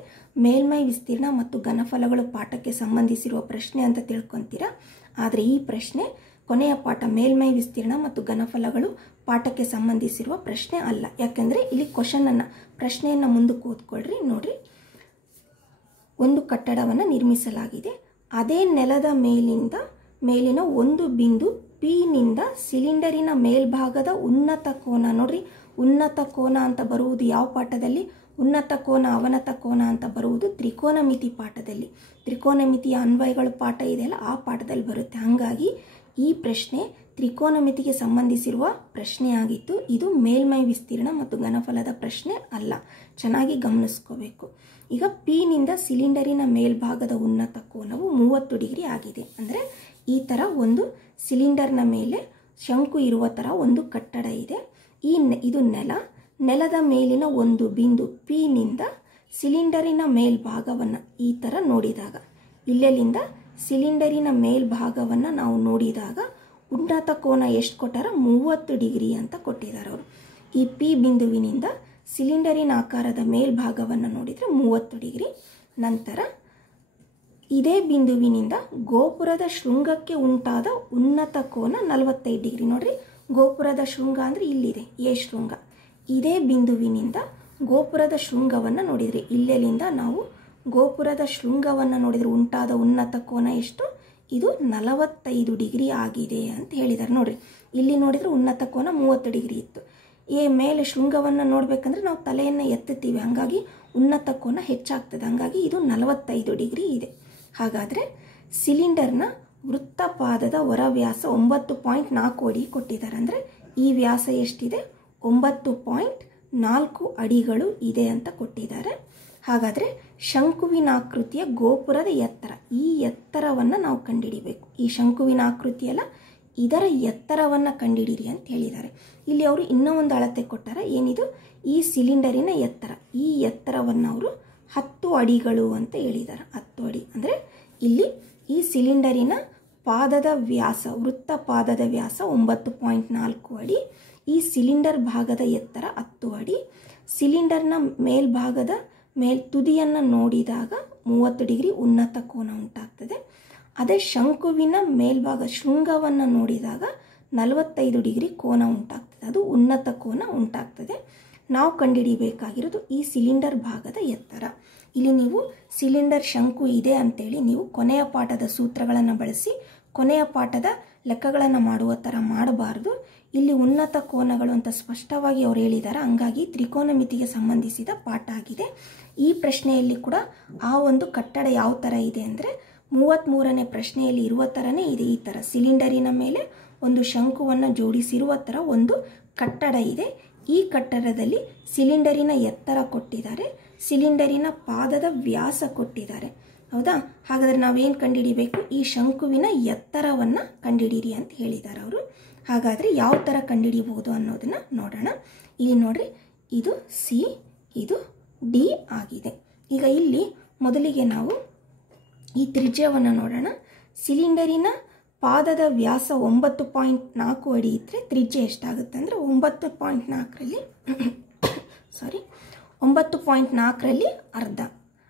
ಮೇಲ್ಮೈ ವಿಸ್ತೀರ್ಣ ಮತ್ತು ಘನಫಲಗಳು ಪಾಠಕ್ಕೆ ಸಂಬಂಧಿಸಿರುವ ಪ್ರಶ್ನೆ ಅಂತ ತಿಳ್ಕೊತೀರಾ. ಆದರೆ ಈ ಪ್ರಶ್ನೆ ಕೊನೆಯ ಪಾಠ ಮೇಲ್ಮೈ ವಿಸ್ತೀರ್ಣ ಮತ್ತು ಘನಫಲಗಳು ಪಾಠಕ್ಕೆ ಸಂಬಂಧಿಸಿರುವ ಪ್ರಶ್ನೆ ಅಲ್ಲ. ಯಾಕೆಂದರೆ ಇಲ್ಲಿ ಪ್ರಶ್ನೆಯನ್ನು ಮುಂದಕ್ಕೆ ಓದ್ಕೊಳ್ರಿ. ನೋಡ್ರಿ, ಒಂದು ಕಟ್ಟಡವನ್ನು ನಿರ್ಮಿಸಲಾಗಿದೆ. ಅದೇ ನೆಲದ ಮೇಲಿನ ಒಂದು ಬಿಂದು P ನಿಂದ ಸಿಲಿಂಡರಿನ ಮೇಲ್ಭಾಗದ ಉನ್ನತ ಕೋನ, ನೋಡ್ರಿ ಉನ್ನತ ಕೋನ ಅಂತ ಬರುವುದು ಯಾವ ಪಾಠದಲ್ಲಿ? ಉನ್ನತ ಕೋನ ಅವನತ ಕೋನ ಅಂತ ಬರುವುದು ತ್ರಿಕೋನಮಿತಿ ಪಾಠದಲ್ಲಿ. ತ್ರಿಕೋನಮಿತಿಯ ಅನ್ವಯಗಳು ಪಾಠ ಇದೆಯಲ್ಲ, ಆ ಪಾಠದಲ್ಲಿ ಬರುತ್ತೆ. ಹಾಗಾಗಿ ಈ ಪ್ರಶ್ನೆ ತ್ರಿಕೋನಮಿತಿಗೆ ಸಂಬಂಧಿಸಿರುವ ಪ್ರಶ್ನೆಯಾಗಿತ್ತು. ಇದು ಮೇಲ್ಮೈ ವಿಸ್ತೀರ್ಣ ಮತ್ತು ಘನಫಲದ ಪ್ರಶ್ನೆ ಅಲ್ಲ. ಚೆನ್ನಾಗಿ ಗಮನಿಸ್ಕೋಬೇಕು. ಈಗ P ನಿಂದ ಸಿಲಿಂಡರಿನ ಮೇಲ್ಭಾಗದ ಉನ್ನತ ಕೋನವು 30 ಡಿಗ್ರಿ ಆಗಿದೆ. ಅಂದರೆ ಈ ಥರ ಒಂದು ಸಿಲಿಂಡರ್ನ ಮೇಲೆ ಶಂಕು ಇರುವ ಥರ ಒಂದು ಕಟ್ಟಡ ಇದೆ. ಇದು ನೆಲದ ಮೇಲಿನ ಒಂದು ಬಿಂದು P ನಿಂದ ಸಿಲಿಂಡರಿನ ಮೇಲ್ಭಾಗವನ್ನು ಈ ಥರ ನೋಡಿದಾಗ, ಇಲ್ಲೆಲ್ಲಿಂದ ಸಿಲಿಂಡರಿನ ಮೇಲ್ಭಾಗವನ್ನು ನಾವು ನೋಡಿದಾಗ ಉನ್ನತ ಕೋನ ಎಷ್ಟು ಕೊಟ್ಟಾರ? 30 ಡಿಗ್ರಿ ಅಂತ ಕೊಟ್ಟಿದ್ದಾರೆ ಅವರು. ಈ P ಬಿಂದುವಿನಿಂದ ಸಿಲಿಂಡರಿನ ಆಕಾರದ ಮೇಲ್ಭಾಗವನ್ನು ನೋಡಿದರೆ 30 ಡಿಗ್ರಿ. ನಂತರ ಇದೇ ಬಿಂದುವಿನಿಂದ ಗೋಪುರದ ಶೃಂಗಕ್ಕೆ ಉಂಟಾದ ಉನ್ನತ ಕೋನ 45 ಡಿಗ್ರಿ. ನೋಡ್ರಿ, ಗೋಪುರದ ಶೃಂಗ ಅಂದರೆ ಇಲ್ಲಿದೆ ಎ ಶೃಂಗ. ಇದೇ ಬಿಂದುವಿನಿಂದ ಗೋಪುರದ ಶೃಂಗವನ್ನು ನೋಡಿದರೆ ಇಲ್ಲೆಲ್ಲಿಂದ ನಾವು ಗೋಪುರದ ಶೃಂಗವನ್ನು ನೋಡಿದರೆ ಉಂಟಾದ ಉನ್ನತ ಕೋನ ಎಷ್ಟು? ಇದು 45 ಡಿಗ್ರಿ ಆಗಿದೆ ಅಂತ ಹೇಳಿದ್ದಾರೆ. ನೋಡ್ರಿ, ಇಲ್ಲಿ ನೋಡಿದರೆ ಉನ್ನತ ಕೋನ 30 ಡಿಗ್ರಿ ಇತ್ತು. ಮೇಲೆ ಶೃಂಗವನ್ನು ನೋಡಬೇಕಂದ್ರೆ ನಾವು ತಲೆಯನ್ನು ಎತ್ತುತ್ತೀವಿ, ಹಾಗಾಗಿ ಉನ್ನತ ಕೋನ ಹೆಚ್ಚಾಗ್ತದೆ. ಹಾಗಾಗಿ ಇದು 45 ಡಿಗ್ರಿ ಇದೆ. ಹಾಗಾದರೆ ಸಿಲಿಂಡರ್ನ ವೃತ್ತಪಾದದ ಹೊರವ್ಯಾಸ 9.4 ಅಡಿ ಕೊಟ್ಟಿದ್ದಾರೆ. ಅಂದರೆ ಈ ವ್ಯಾಸ ಎಷ್ಟಿದೆ? 9.4 ಅಡಿಗಳು ಇದೆ ಅಂತ ಕೊಟ್ಟಿದ್ದಾರೆ. ಹಾಗಾದರೆ ಶಂಕುವಿನಾಕೃತಿಯ ಗೋಪುರದ ಎತ್ತರ, ಈ ಎತ್ತರವನ್ನು ನಾವು ಕಂಡುಹಿಡಿಬೇಕು. ಈ ಶಂಕುವಿನಾಕೃತಿಯಲ್ಲ, ಇದರ ಎತ್ತರವನ್ನು ಕಂಡುಹಿಡಿಯಿರಿ ಅಂತ ಹೇಳಿದ್ದಾರೆ. ಇಲ್ಲಿ ಅವರು ಇನ್ನೂ ಒಂದು ಅಳತೆ ಕೊಟ್ಟಾರೆ. ಏನಿದು? ಈ ಸಿಲಿಂಡರಿನ ಎತ್ತರ. ಈ ಎತ್ತರವನ್ನು ಅವರು 10 ಅಡಿಗಳು ಅಂತ ಹೇಳಿದ್ದಾರೆ. 10 ಅಡಿ ಅಂದರೆ ಇಲ್ಲಿ ಈ ಸಿಲಿಂಡರಿನ ಪಾದದ ವ್ಯಾಸ, ವೃತ್ತ ಪಾದದ ವ್ಯಾಸ 9.4 ಅಡಿ. ಈ ಸಿಲಿಂಡರ್ ಭಾಗದ ಎತ್ತರ 10 ಅಡಿ. ಸಿಲಿಂಡರ್ನ ಮೇಲ್ಭಾಗದ ತುದಿಯನ್ನು ನೋಡಿದಾಗ 30 ಡಿಗ್ರಿ ಉನ್ನತ ಕೋನ ಉಂಟಾಗ್ತದೆ. ಅದೇ ಶಂಕುವಿನ ಮೇಲ್ಭಾಗ ಶೃಂಗವನ್ನು ನೋಡಿದಾಗ 45 ಡಿಗ್ರಿ ಕೋನ ಉಂಟಾಗ್ತದೆ. ಅದು ಉನ್ನತ ಕೋನ ಉಂಟಾಗ್ತದೆ. ನಾವು ಕಂಡುಹಿಡಿಯಬೇಕಾಗಿರೋದು ಈ ಸಿಲಿಂಡರ್ ಭಾಗದ ಎತ್ತರ. ಇಲ್ಲಿ ನೀವು ಸಿಲಿಂಡರ್ ಶಂಕು ಇದೆ ಅಂತೇಳಿ ನೀವು ಕೊನೆಯ ಪಾಠದ ಸೂತ್ರಗಳನ್ನು ಬಳಸಿ ಕೊನೆಯ ಪಾಠದ ಲೆಕ್ಕಗಳನ್ನು ಮಾಡುವ ಥರ ಮಾಡಬಾರ್ದು. ಇಲ್ಲಿ ಉನ್ನತ ಕೋನಗಳು ಅಂತ ಸ್ಪಷ್ಟವಾಗಿ ಅವರು ಹೇಳಿದ್ದಾರೆ. ಹಂಗಾಗಿ ತ್ರಿಕೋನಮಿತಿಗೆ ಸಂಬಂಧಿಸಿದ ಪಾಠ ಆಗಿದೆ. ಈ ಪ್ರಶ್ನೆಯಲ್ಲಿ ಕೂಡ ಆ ಒಂದು ಕಟ್ಟಡ ಯಾವ ಥರ ಇದೆ ಅಂದರೆ 33ನೇ ಪ್ರಶ್ನೆಯಲ್ಲಿ ಇರುವ ಥರನೇ ಇದೆ. ಈ ಥರ ಸಿಲಿಂಡರಿನ ಮೇಲೆ ಒಂದು ಶಂಕುವನ್ನು ಜೋಡಿಸಿರುವ ಥರ ಒಂದು ಕಟ್ಟಡ ಇದೆ. ಈ ಕಟ್ಟಡದಲ್ಲಿ ಸಿಲಿಂಡರಿನ ಎತ್ತರ ಕೊಟ್ಟಿದ್ದಾರೆ, ಸಿಲಿಂಡರಿನ ಪಾದದ ವ್ಯಾಸ ಕೊಟ್ಟಿದ್ದಾರೆ. ಹೌದಾ? ಹಾಗಾದರೆ ನಾವೇನು ಕಂಡುಹಿಡಿಬೇಕು? ಈ ಶಂಕುವಿನ ಎತ್ತರವನ್ನು ಕಂಡುಹಿಡಿಯಿರಿ ಅಂತ ಹೇಳಿದ್ದಾರೆ ಅವರು. ಹಾಗಾದರೆ ಯಾವ ಥರ ಕಂಡುಹಿಡಿಯಬಹುದು ಅನ್ನೋದನ್ನು ನೋಡೋಣ. ಇಲ್ಲಿ ನೋಡ್ರಿ, ಇದು ಸಿ, ಇದು ಡಿ ಆಗಿದೆ. ಈಗ ಇಲ್ಲಿ ಮೊದಲಿಗೆ ನಾವು ಈ ತ್ರಿಜ್ಯವನ್ನು ನೋಡೋಣ. ಸಿಲಿಂಡರಿನ ಪಾದದ ವ್ಯಾಸ 9.4 ಅಡಿ ಇದ್ದರೆ ತ್ರಿಜ್ಯ ಎಷ್ಟಾಗುತ್ತೆ ಅಂದರೆ 9.4ರಲ್ಲಿ ಅರ್ಧ.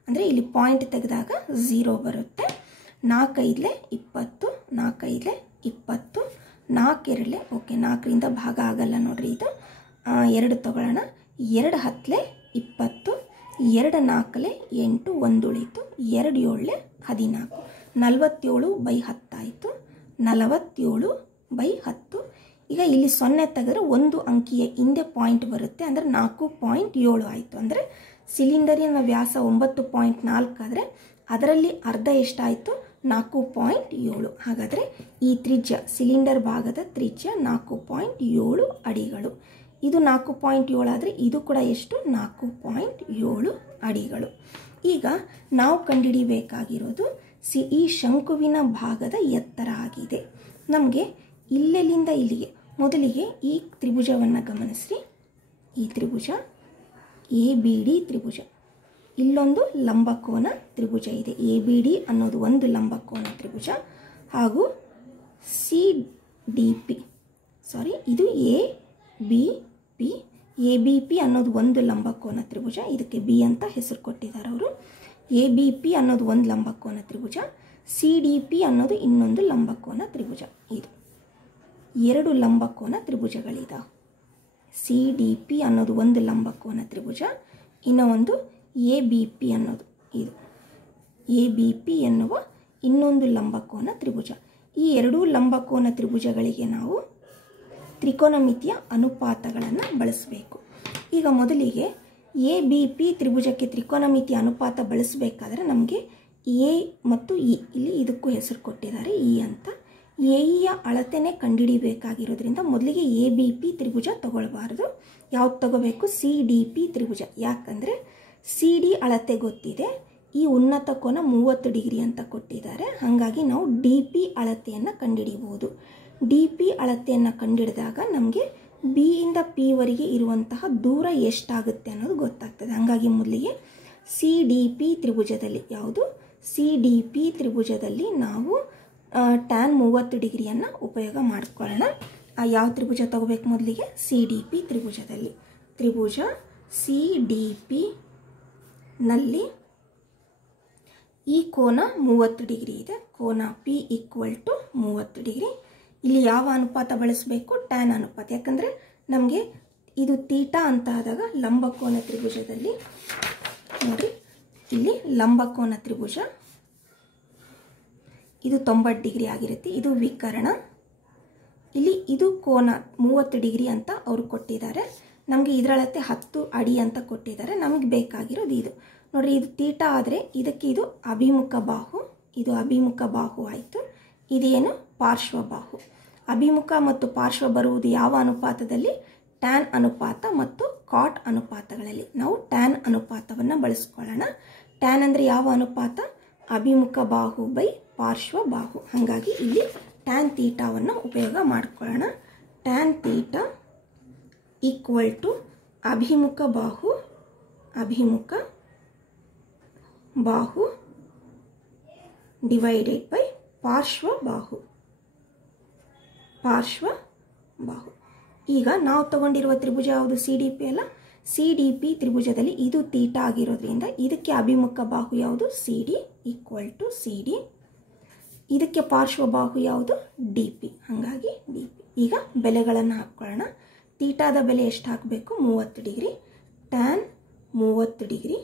ಅಂದರೆ ಇಲ್ಲಿ ಪಾಯಿಂಟ್ ತೆಗೆದಾಗ 0 ಬರುತ್ತೆ. 4 5 20, 4 5 20, 4 2 ಓಕೆ, 4ರಿಂದ ಭಾಗ ಆಗಲ್ಲ ನೋಡ್ರಿ. ಇದು 2 ತಗೊಳ್ಳೋಣ. 2 10 20, 2 4 8, 1 ಉಳಿತು, 2 7 14, 47/10 ಆಯಿತು. 47/10. ಈಗ ಇಲ್ಲಿ 0 ತೆಗೆದ್ರೆ ಒಂದು ಅಂಕಿಯ ಹಿಂದೆ ಪಾಯಿಂಟ್ ಬರುತ್ತೆ, ಅಂದರೆ 4.7 ಆಯಿತು. ಅಂದರೆ ಸಿಲಿಂಡರಿನ ವ್ಯಾಸ 9.4 ಆದರೆ ಅದರಲ್ಲಿ ಅರ್ಧ ಎಷ್ಟಾಯಿತು? 4.7. ಹಾಗಾದರೆ ಈ ತ್ರಿಜ್ಯ, ಸಿಲಿಂಡರ್ ಭಾಗದ ತ್ರಿಜ್ಯ 4.7 ಅಡಿಗಳು. ಇದು 4.7 ಆದರೆ ಇದು ಕೂಡ ಎಷ್ಟು? 4.7 ಅಡಿಗಳು. ಈಗ ನಾವು ಕಂಡುಹಿಡಿಯಬೇಕಾಗಿರೋದು ಈ ಶಂಕುವಿನ ಭಾಗದ ಎತ್ತರ ಆಗಿದೆ. ನಮಗೆ ಇಲ್ಲೆಲ್ಲಿಂದ ಇಲ್ಲಿಗೆ ಮೊದಲಿಗೆ ಈ ತ್ರಿಭುಜವನ್ನು ಗಮನಿಸ್ರಿ. ಈ ತ್ರಿಭುಜ ABD ತ್ರಿಭುಜ, ಇಲ್ಲೊಂದು ಲಂಬಕೋನ ತ್ರಿಭುಜ ಇದೆ. ABD ಅನ್ನೋದು ಒಂದು ಲಂಬಕೋನ ತ್ರಿಭುಜ ಹಾಗೂ ಇದು ABP ಅನ್ನೋದು ಒಂದು ಲಂಬಕೋನ ತ್ರಿಭುಜ. ಇದಕ್ಕೆ B ಅಂತ ಹೆಸರು ಕೊಟ್ಟಿದ್ದಾರೆ ಅವರು. ABP ಅನ್ನೋದು ಒಂದು ಲಂಬಕೋನ ತ್ರಿಭುಜ, CDP ಅನ್ನೋದು ಇನ್ನೊಂದು ಲಂಬಕೋನ ತ್ರಿಭುಜ. ಇದು 2 ಲಂಬಕೋನ ತ್ರಿಭುಜಗಳಿದಾವೆ. CDP ಅನ್ನೋದು ಒಂದು ಲಂಬಕೋನ ತ್ರಿಭುಜ, ಇನ್ನು ಒಂದು ABP ಅನ್ನೋದು, ಇದು ABP ಎನ್ನುವ ಇನ್ನೊಂದು ಲಂಬಕೋನ ತ್ರಿಭುಜ. ಈ 2 ಲಂಬಕೋನ ತ್ರಿಭುಜಗಳಿಗೆ ನಾವು ತ್ರಿಕೋನಮಿತಿಯ ಅನುಪಾತಗಳನ್ನು ಬಳಸಬೇಕು. ಈಗ ಮೊದಲಿಗೆ ABP ತ್ರಿಭುಜಕ್ಕೆ ತ್ರಿಕೋನಮಿತಿಯ ಅನುಪಾತ ಬಳಸಬೇಕಾದ್ರೆ ನಮಗೆ A ಮತ್ತು E, ಇಲ್ಲಿ ಇದಕ್ಕೂ ಹೆಸರು ಕೊಟ್ಟಿದ್ದಾರೆ E ಅಂತ. AEಯ ಅಳತೆನೇ ಕಂಡುಹಿಡಿಬೇಕಾಗಿರೋದ್ರಿಂದ ಮೊದಲಿಗೆ ABP ತ್ರಿಭುಜ ತಗೊಳ್ಬಾರ್ದು. ಯಾವ್ದು ತಗೋಬೇಕು? CDP ತ್ರಿಭುಜ. ಯಾಕಂದರೆ CD ಅಳತೆ ಗೊತ್ತಿದೆ, ಈ ಉನ್ನತ ಕೋನ 30 ಡಿಗ್ರಿ ಅಂತ ಕೊಟ್ಟಿದ್ದಾರೆ. ಹಾಗಾಗಿ ನಾವು DP ಅಳತೆಯನ್ನು ಕಂಡುಹಿಡಿಯಬಹುದು. DP ಅಳತೆಯನ್ನು ಕಂಡುಹಿಡಿದಾಗ ನಮಗೆ B ಇಂದ P ವರೆಗೆ ಇರುವಂತಹ ದೂರ ಎಷ್ಟಾಗುತ್ತೆ ಅನ್ನೋದು ಗೊತ್ತಾಗ್ತದೆ. ಹಾಗಾಗಿ ಮೊದಲಿಗೆ CDP ತ್ರಿಭುಜದಲ್ಲಿ, ಯಾವುದು CDP ತ್ರಿಭುಜದಲ್ಲಿ ನಾವು tan 30 ಡಿಗ್ರಿಯನ್ನು ಉಪಯೋಗ ಮಾಡಿಕೊಳ್ಳೋಣ. ಯಾವ ತ್ರಿಭುಜ ತಗೋಬೇಕು? ಮೊದಲಿಗೆ CDP ತ್ರಿಭುಜದಲ್ಲಿ. ತ್ರಿಭುಜ CDP ನಲ್ಲಿ ಈ ಕೋನ 30 ಡಿಗ್ರಿ ಇದೆ. ಕೋನ P = 30 ಡಿಗ್ರಿ. ಇಲ್ಲಿ ಯಾವ ಅನುಪಾತ ಬಳಸಬೇಕು? ಟ್ಯಾನ್ ಅನುಪಾತ. ಯಾಕಂದರೆ ನಮಗೆ ಇದು ಥೀಟಾ ಅಂತ ಆದಾಗ ಲಂಬಕೋನ ತ್ರಿಭುಜದಲ್ಲಿ ನೋಡಿ ಇಲ್ಲಿ ಲಂಬಕೋನ ತ್ರಿಭುಜ, ಇದು 90 ಡಿಗ್ರಿ ಆಗಿರುತ್ತೆ, ಇದು ವಿಕರ್ಣ. ಇಲ್ಲಿ ಇದು ಕೋನ 30 ಡಿಗ್ರಿ ಅಂತ ಅವರು ಕೊಟ್ಟಿದ್ದಾರೆ. ನಮಗೆ ಇದರಳತೆ 10 ಅಡಿ ಅಂತ ಕೊಟ್ಟಿದ್ದಾರೆ. ನಮಗೆ ಬೇಕಾಗಿರೋದು ಇದು ನೋಡ್ರಿ, ಇದು ತೀಟಾ ಆದರೆ ಇದಕ್ಕೆ ಇದು ಅಭಿಮುಖ ಬಾಹು, ಇದು ಅಭಿಮುಖ ಬಾಹು ಆಯಿತು. ಇದೇನು ಪಾರ್ಶ್ವಬಾಹು. ಅಭಿಮುಖ ಮತ್ತು ಪಾರ್ಶ್ವ ಬರುವುದು ಯಾವ ಅನುಪಾತದಲ್ಲಿ? ಟ್ಯಾನ್ ಅನುಪಾತ ಮತ್ತು ಕಾಟ್ ಅನುಪಾತಗಳಲ್ಲಿ. ನಾವು ಟ್ಯಾನ್ ಅನುಪಾತವನ್ನು ಬಳಸ್ಕೊಳ್ಳೋಣ. ಟ್ಯಾನ್ ಅಂದರೆ ಯಾವ ಅನುಪಾತ? ಅಭಿಮುಖ ಬಾಹು ಬೈ ಪಾರ್ಶ್ವ ಬಾಹು. ಹಾಗಾಗಿ ಇಲ್ಲಿ ಟ್ಯಾನ್ ತೀಟಾವನ್ನು ಉಪಯೋಗ ಮಾಡ್ಕೊಳ್ಳೋಣ. ಟ್ಯಾನ್ ತೀಟಾ ಈಕ್ವಲ್ ಟು ಅಭಿಮುಖ ಬಾಹು ಡಿವೈಡೆಡ್ ಬೈ ಪಾರ್ಶ್ವ ಬಾಹು. ಈಗ ನಾವು ತಗೊಂಡಿರುವ ತ್ರಿಭುಜ ಯಾವುದು? CDP ಅಲ್ಲ. CDP ತ್ರಿಭುಜದಲ್ಲಿ ಇದು ತೀಟಾ ಆಗಿರೋದ್ರಿಂದ ಇದಕ್ಕೆ ಅಭಿಮುಖ ಬಾಹು ಯಾವುದು? CD equal to CD. ಇದಕ್ಕೆ ಪಾರ್ಶ್ವ ಬಾಹು ಯಾವುದು? DP. ಹಾಗಾಗಿ DP. ಈಗ ಬೆಲೆಗಳನ್ನು ಹಾಕ್ಕೊಳ್ಳೋಣ. ತೀಟಾದ ಬೆಲೆ ಎಷ್ಟು ಹಾಕಬೇಕು? 30 degree. Tan 30 degree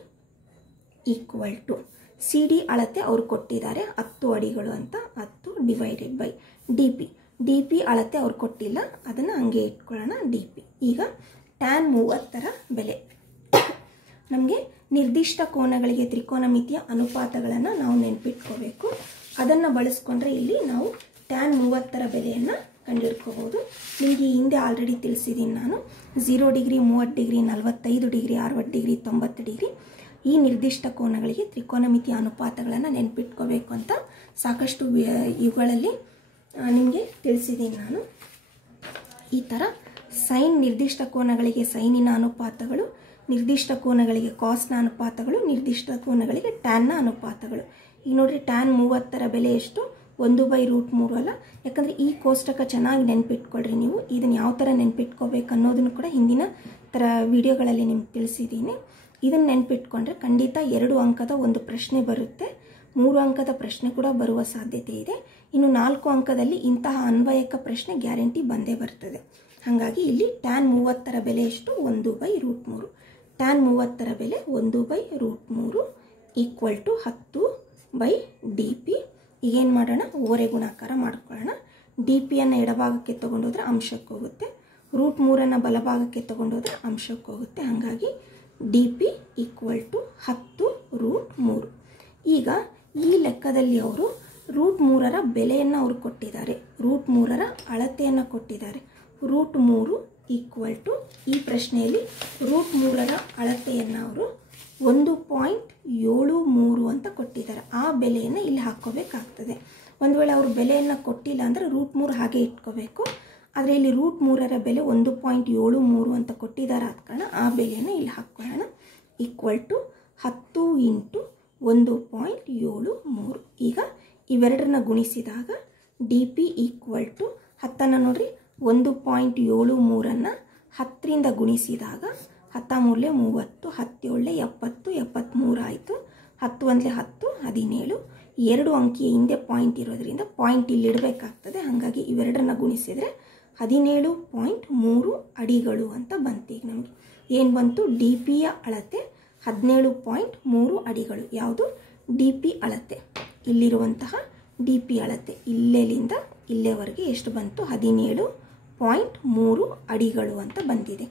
equal to CD ಅಳತೆ ಅವರು ಕೊಟ್ಟಿದ್ದಾರೆ 10 ಅಡಿಗಳು ಅಂತ, 10 ಡಿವೈಡೆಡ್ ಬೈ DP ಅಳತೆ ಅವ್ರು ಕೊಟ್ಟಿಲ್ಲ, ಅದನ್ನು ಹಂಗೆ ಇಟ್ಕೊಳ್ಳೋಣ DP. ಈಗ ಟ್ಯಾನ್ 30ರ ಬೆಲೆ ನಮಗೆ ನಿರ್ದಿಷ್ಟ ಕೋನಗಳಿಗೆ ತ್ರಿಕೋನಮಿತಿಯ ಅನುಪಾತಗಳನ್ನು ನಾವು ನೆನಪಿಟ್ಕೋಬೇಕು. ಅದನ್ನು ಬಳಸ್ಕೊಂಡ್ರೆ ಇಲ್ಲಿ ನಾವು ಟ್ಯಾನ್ 30ರ ಬೆಲೆಯನ್ನು ಕಂಡುಹಿಡ್ಕೋಬೋದು. ನಿಮಗೆ ಹಿಂದೆ ಆಲ್ರೆಡಿ ತಿಳಿಸಿದ್ದೀನಿ ನಾನು. 0 degree, 30 degree, 45 degree, 60 degree, 90 degree ಈ ನಿರ್ದಿಷ್ಟ ಕೋನಗಳಿಗೆ ತ್ರಿಕೋನಮಿತಿಯ ಅನುಪಾತಗಳನ್ನು ನೆನಪಿಟ್ಕೋಬೇಕು ಅಂತ ಸಾಕಷ್ಟು ಇವುಗಳಲ್ಲಿ ನಿಮಗೆ ತಿಳಿಸಿದ್ದೀನಿ ನಾನು. ಈ ಥರ ಸೈನ್ ನಿರ್ದಿಷ್ಟ ಕೋನಗಳಿಗೆ ಸೈನಿನ ಅನುಪಾತಗಳು, ನಿರ್ದಿಷ್ಟ ಕೋನಗಳಿಗೆ ಕಾಸ್ನ ಅನುಪಾತಗಳು, ನಿರ್ದಿಷ್ಟ ಕೋನಗಳಿಗೆ ಟ್ಯಾನ್ನ ಅನುಪಾತಗಳು. ಈಗ ನೋಡಿರಿ, ಟ್ಯಾನ್ 30ರ ಬೆಲೆ ಎಷ್ಟು? 1/√3 ಅಲ್ಲ. ಯಾಕಂದರೆ ಈ ಕೋಷ್ಟಕ ಚೆನ್ನಾಗಿ ನೆನಪಿಟ್ಕೊಳ್ರಿ ನೀವು. ಇದನ್ನು ಯಾವ ಥರ ನೆನಪಿಟ್ಕೋಬೇಕು ಅನ್ನೋದನ್ನು ಕೂಡ ಹಿಂದಿನ ಥರ ವಿಡಿಯೋಗಳಲ್ಲಿ ನಿಮ್ಗೆ ತಿಳಿಸಿದ್ದೀನಿ. ಇದನ್ನು ನೆನಪಿಟ್ಕೊಂಡ್ರೆ ಖಂಡಿತ 2 ಅಂಕದ ಒಂದು ಪ್ರಶ್ನೆ ಬರುತ್ತೆ, 3 ಅಂಕದ ಪ್ರಶ್ನೆ ಕೂಡ ಬರುವ ಸಾಧ್ಯತೆ ಇದೆ. ಇನ್ನು 4 ಅಂಕದಲ್ಲಿ ಇಂತಹ ಅನ್ವಯಕ ಪ್ರಶ್ನೆ ಗ್ಯಾರಂಟಿ ಬಂದೇ ಬರ್ತದೆ. ಹಾಗಾಗಿ ಇಲ್ಲಿ ಟ್ಯಾನ್ 30ರ ಬೆಲೆ ಎಷ್ಟು? 1/√3. ಟ್ಯಾನ್ 30ರ ಬೆಲೆ 1/√3 ಈಕ್ವಲ್ ಟು 10/DP. ಈಗೇನು ಮಾಡೋಣ? ಓರೆ ಗುಣಾಕಾರ ಮಾಡ್ಕೊಳ್ಳೋಣ. DPಯನ್ನು ಎಡಭಾಗಕ್ಕೆ ತೊಗೊಂಡೋದ್ರೆ ಅಂಶಕ್ಕೆ ಹೋಗುತ್ತೆ, √3 ಬಲಭಾಗಕ್ಕೆ ತೊಗೊಂಡೋದ್ರೆ ಅಂಶಕ್ಕೆ ಹೋಗುತ್ತೆ. ಹಾಗಾಗಿ DP ಈಕ್ವಲ್ ಟು 10√3. ಈಗ ಈ ಲೆಕ್ಕದಲ್ಲಿ ಅವರು √3ರ ಬೆಲೆಯನ್ನು ಅವರು ಕೊಟ್ಟಿದ್ದಾರೆ, √3ರ ಅಳತೆಯನ್ನು ಕೊಟ್ಟಿದ್ದಾರೆ. √3 ಈಕ್ವಲ್ ಟು ಈ ಪ್ರಶ್ನೆಯಲ್ಲಿ √3ರ ಅಳತೆಯನ್ನು ಅವರು 1.73 ಅಂತ ಕೊಟ್ಟಿದ್ದಾರೆ. ಆ ಬೆಲೆಯನ್ನು ಇಲ್ಲಿ ಹಾಕ್ಕೋಬೇಕಾಗ್ತದೆ. ಒಂದು ವೇಳೆ ಅವರು ಬೆಲೆಯನ್ನು ಕೊಟ್ಟಿಲ್ಲ ಅಂದರೆ √3 ಹಾಗೆ ಇಟ್ಕೋಬೇಕು. ಆದರೆ ಇಲ್ಲಿ √3ರ ಬೆಲೆ 1.73 ಅಂತ ಕೊಟ್ಟಿದ್ದಾರೆ ಆದ ಕಾರಣ ಆ ಬೆಲೆಯನ್ನು ಇಲ್ಲಿ ಹಾಕ್ಕೊಳ್ಳೋಣ. Equal to 10 into 1.73. ಈಗ ಇವೆರಡನ್ನ ಗುಣಿಸಿದಾಗ DP ಈಕ್ವಲ್ ಟು 10 ನೋಡ್ರಿ, 1.73 10ರಿಂದ ಗುಣಿಸಿದಾಗ 10 ಮೂರಲೆ 30, 10 ಏಳಲೆ 70, 73 ಆಯಿತು. 10 ಒಂದಲೆ 10, 17. 2 ಅಂಕಿಯ ಹಿಂದೆ ಪಾಯಿಂಟ್ ಇರೋದ್ರಿಂದ ಪಾಯಿಂಟ್ ಇಲ್ಲಿ ಇಡಬೇಕಾಗ್ತದೆ. ಹಾಗಾಗಿ ಇವೆರಡನ್ನ ಗುಣಿಸಿದರೆ 17.3 ಅಡಿಗಳು ಅಂತ ಬಂತು. ಈಗ ನಮಗೆ ಏನು ಬಂತು? DPಯ ಅಳತೆ 17.3 ಅಡಿಗಳು. ಯಾವುದು? DP ಅಳತೆ. ಇಲ್ಲಿರುವಂತಹ DP ಅಳತೆ ಇಲ್ಲೆಲಿಂದ ಇಲ್ಲೇವರೆಗೆ ಎಷ್ಟು ಬಂತು? 17.3 ಅಡಿಗಳು ಅಂತ ಬಂದಿದೆ.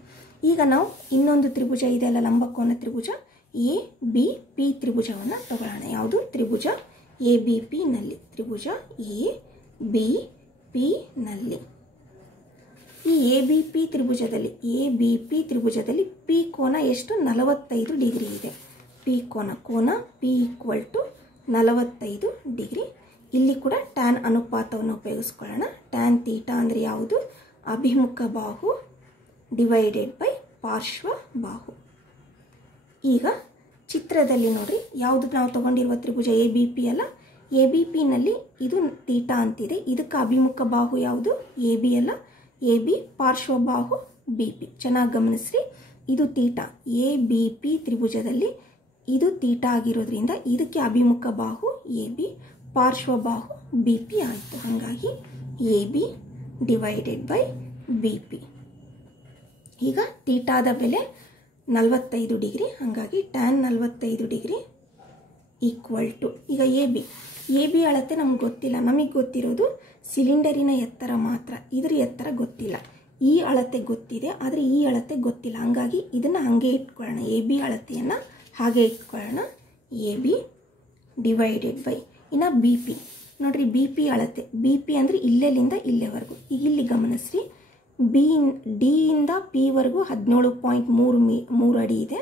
ಈಗ ನಾವು ಇನ್ನೊಂದು ತ್ರಿಭುಜ ಇದೆಯಲ್ಲ, ಲಂಬಕೋನ ತ್ರಿಭುಜ ABP ತ್ರಿಭುಜವನ್ನು ತಗೊಳ್ಳೋಣ. ಯಾವುದು? ತ್ರಿಭುಜ ABP ನಲ್ಲಿ. ತ್ರಿಭುಜ ABP ನಲ್ಲಿ ಈ ABP ತ್ರಿಭುಜದಲ್ಲಿ P ಕೋನ ಎಷ್ಟು? 45 ಡಿಗ್ರಿ ಇದೆ. P ಕೋನ P ಈಕ್ವಲ್ ಟು 45 ಡಿಗ್ರಿ. ಇಲ್ಲಿ ಕೂಡ ಟ್ಯಾನ್ ಅನುಪಾತವನ್ನು ಉಪಯೋಗಿಸ್ಕೊಳ್ಳೋಣ. ಟ್ಯಾನ್ ತೀಟಾ ಅಂದರೆ ಯಾವುದು? ಅಭಿಮುಖ ಬಾಹು ಡಿವೈಡೆಡ್ ಬೈ ಪಾರ್ಶ್ವ ಬಾಹು. ಈಗ ಚಿತ್ರದಲ್ಲಿ ನೋಡ್ರಿ, ಯಾವುದು ನಾವು ತಗೊಂಡಿರುವ ತ್ರಿಭುಜ ABP ಅಲ್ಲ. ABP ನಲ್ಲಿ ಇದು ತೀಟಾ ಅಂತಿದೆ. ಇದಕ್ಕೆ ಅಭಿಮುಖ ಬಾಹು ಯಾವುದು? AB ಅಲ್ಲ. AB ಪಾರ್ಶ್ವ ಬಾಹು BP. ಚೆನ್ನಾಗಿ ಗಮನಿಸ್ರಿ, ಇದು ತೀಟಾ. ABP ತ್ರಿಭುಜದಲ್ಲಿ ಇದು ತೀಟಾ ಆಗಿರೋದ್ರಿಂದ ಇದಕ್ಕೆ ಅಭಿಮುಖ ಬಾಹು AB, ಪಾರ್ಶ್ವ ಬಾಹು BP ಆಯಿತು. ಹಾಗಾಗಿ AB ಡಿವೈಡೆಡ್ ಬೈ BP. ಈಗ ತೀಟಾದ ಬೆಲೆ 45 ಡಿಗ್ರಿ. ಹಾಗಾಗಿ ಟ್ಯಾನ್ 45 ಡಿಗ್ರಿ ಈಕ್ವಲ್ ಟು, ಈಗ ಎ ಬಿ ಅಳತೆ ನಮ್ಗೆ ಗೊತ್ತಿಲ್ಲ, ನಮಗೆ ಗೊತ್ತಿರೋದು ಸಿಲಿಂಡರಿನ ಎತ್ತರ ಮಾತ್ರ, ಇದ್ರ ಎತ್ತರ ಗೊತ್ತಿಲ್ಲ. ಈ ಅಳತೆ ಗೊತ್ತಿದೆ ಆದರೆ ಈ ಅಳತೆ ಗೊತ್ತಿಲ್ಲ, ಹಂಗಾಗಿ ಇದನ್ನು ಹಾಗೆ ಇಟ್ಕೊಳ್ಳೋಣ, ಎ ಬಿ ಅಳತೆಯನ್ನು ಹಾಗೆ ಇಟ್ಕೊಳ್ಳೋಣ. ಎ ಬಿ ಡಿವೈಡೆಡ್ ಬೈ, ಇನ್ನು ಬಿ ಪಿ ನೋಡಿರಿ, ಬಿ ಪಿ ಅಳತೆ, ಬಿ ಪಿ ಅಂದರೆ ಇಲ್ಲೆಲ್ಲಿಂದ ಇಲ್ಲೇವರೆಗೂ. ಈಗ ಇಲ್ಲಿ ಗಮನಿಸ್ರಿ, ಡಿ ಇಂದ ಪಿ ವರೆಗೂ 17.3 ಅಡಿ ಇದೆ,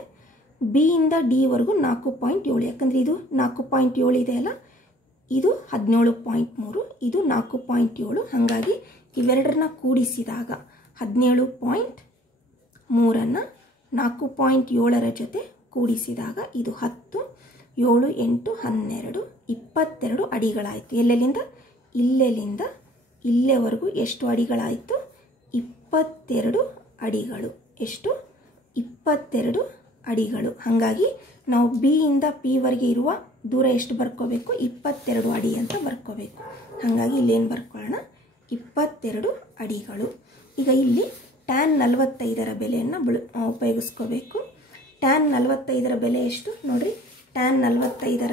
ಬಿ ಇಂದ ಡಿ ವರೆಗೂ 4.7, ಯಾಕಂದರೆ ಇದು 4.7 ಇದೆ ಅಲ್ಲ, ಇದು 17.3, ಇದು 4.7, ಹಾಗಾಗಿ ಇವೆರಡರನ್ನ ಕೂಡಿಸಿದಾಗ 17.3 4.7 ಜೊತೆ ಕೂಡಿಸಿದಾಗ ಇದು 10, 7, 8, 12, 22 ಅಡಿಗಳಾಯಿತು. ಎಲ್ಲೆಲ್ಲಿಂದ ಇಲ್ಲೆಲ್ಲಿಂದ ಇಲ್ಲೇವರೆಗೂ ಎಷ್ಟು ಅಡಿಗಳಾಯಿತು? 22 ಅಡಿಗಳು. ಎಷ್ಟು? 22 ಅಡಿಗಳು. ಹಾಗಾಗಿ ನಾವು ಬಿ ಇಂದ ಪಿ ವರೆಗೆ ಇರುವ ದೂರ ಎಷ್ಟು ಬರ್ಕೋಬೇಕು? 22 ಅಡಿ ಅಂತ ಬರ್ಕೋಬೇಕು. ಹಾಗಾಗಿ ಇಲ್ಲೇನು ಬರ್ಕೊಳ್ಳೋಣ? 22 ಅಡಿಗಳು. ಈಗ ಇಲ್ಲಿ ಟ್ಯಾನ್ 45ರ ಬೆಲೆಯನ್ನು ಉಪಯೋಗಿಸ್ಕೋಬೇಕು. ಟ್ಯಾನ್ 45ರ ಬೆಲೆ ಎಷ್ಟು ನೋಡಿರಿ, ಟ್ಯಾನ್ 45ರ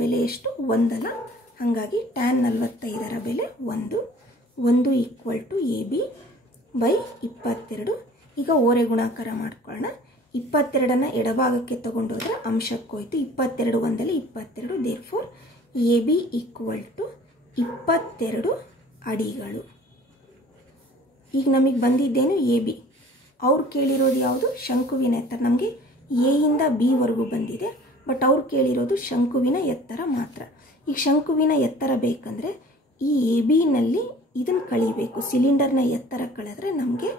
ಬೆಲೆ ಎಷ್ಟು? 1 ಅಲ್ಲ, ಹಾಗಾಗಿ ಟ್ಯಾನ್ 45ರ ಬೆಲೆ 1 equal to A B by 22. ಈಗ ಓರೆ ಗುಣಾಕಾರ ಮಾಡ್ಕೊಳ್ಳೋಣ. 22ನ್ನು ಎಡಭಾಗಕ್ಕೆ ತಗೊಂಡೋದ್ರೆ ಅಂಶಕ್ಕೆ ಹೋಯ್ತು, 22 ಒಂದಲ್ಲಿ 22, therefore A B equal to 22 ಅಡಿಗಳು. ಈಗ ನಮಗೆ ಬಂದಿದ್ದೇನು? A B. ಅವ್ರು ಕೇಳಿರೋದು ಯಾವುದು? ಶಂಕುವಿನ ಎತ್ತರ. ನಮಗೆ ಎ ಇಂದ ಬಿ ವರೆಗೂ ಬಂದಿದೆ, ಬಟ್ ಅವ್ರು ಕೇಳಿರೋದು ಶಂಕುವಿನ ಎತ್ತರ ಮಾತ್ರ. ಈಗ ಶಂಕುವಿನ ಎತ್ತರ ಬೇಕಂದರೆ ಈ ಎ ಬಿನಲ್ಲಿ ಇದನ್ನು ಕಳಿಬೇಕು, ಸಿಲಿಂಡರ್ನ ಎತ್ತರ ಕಳೆದ್ರೆ ನಮಗೆ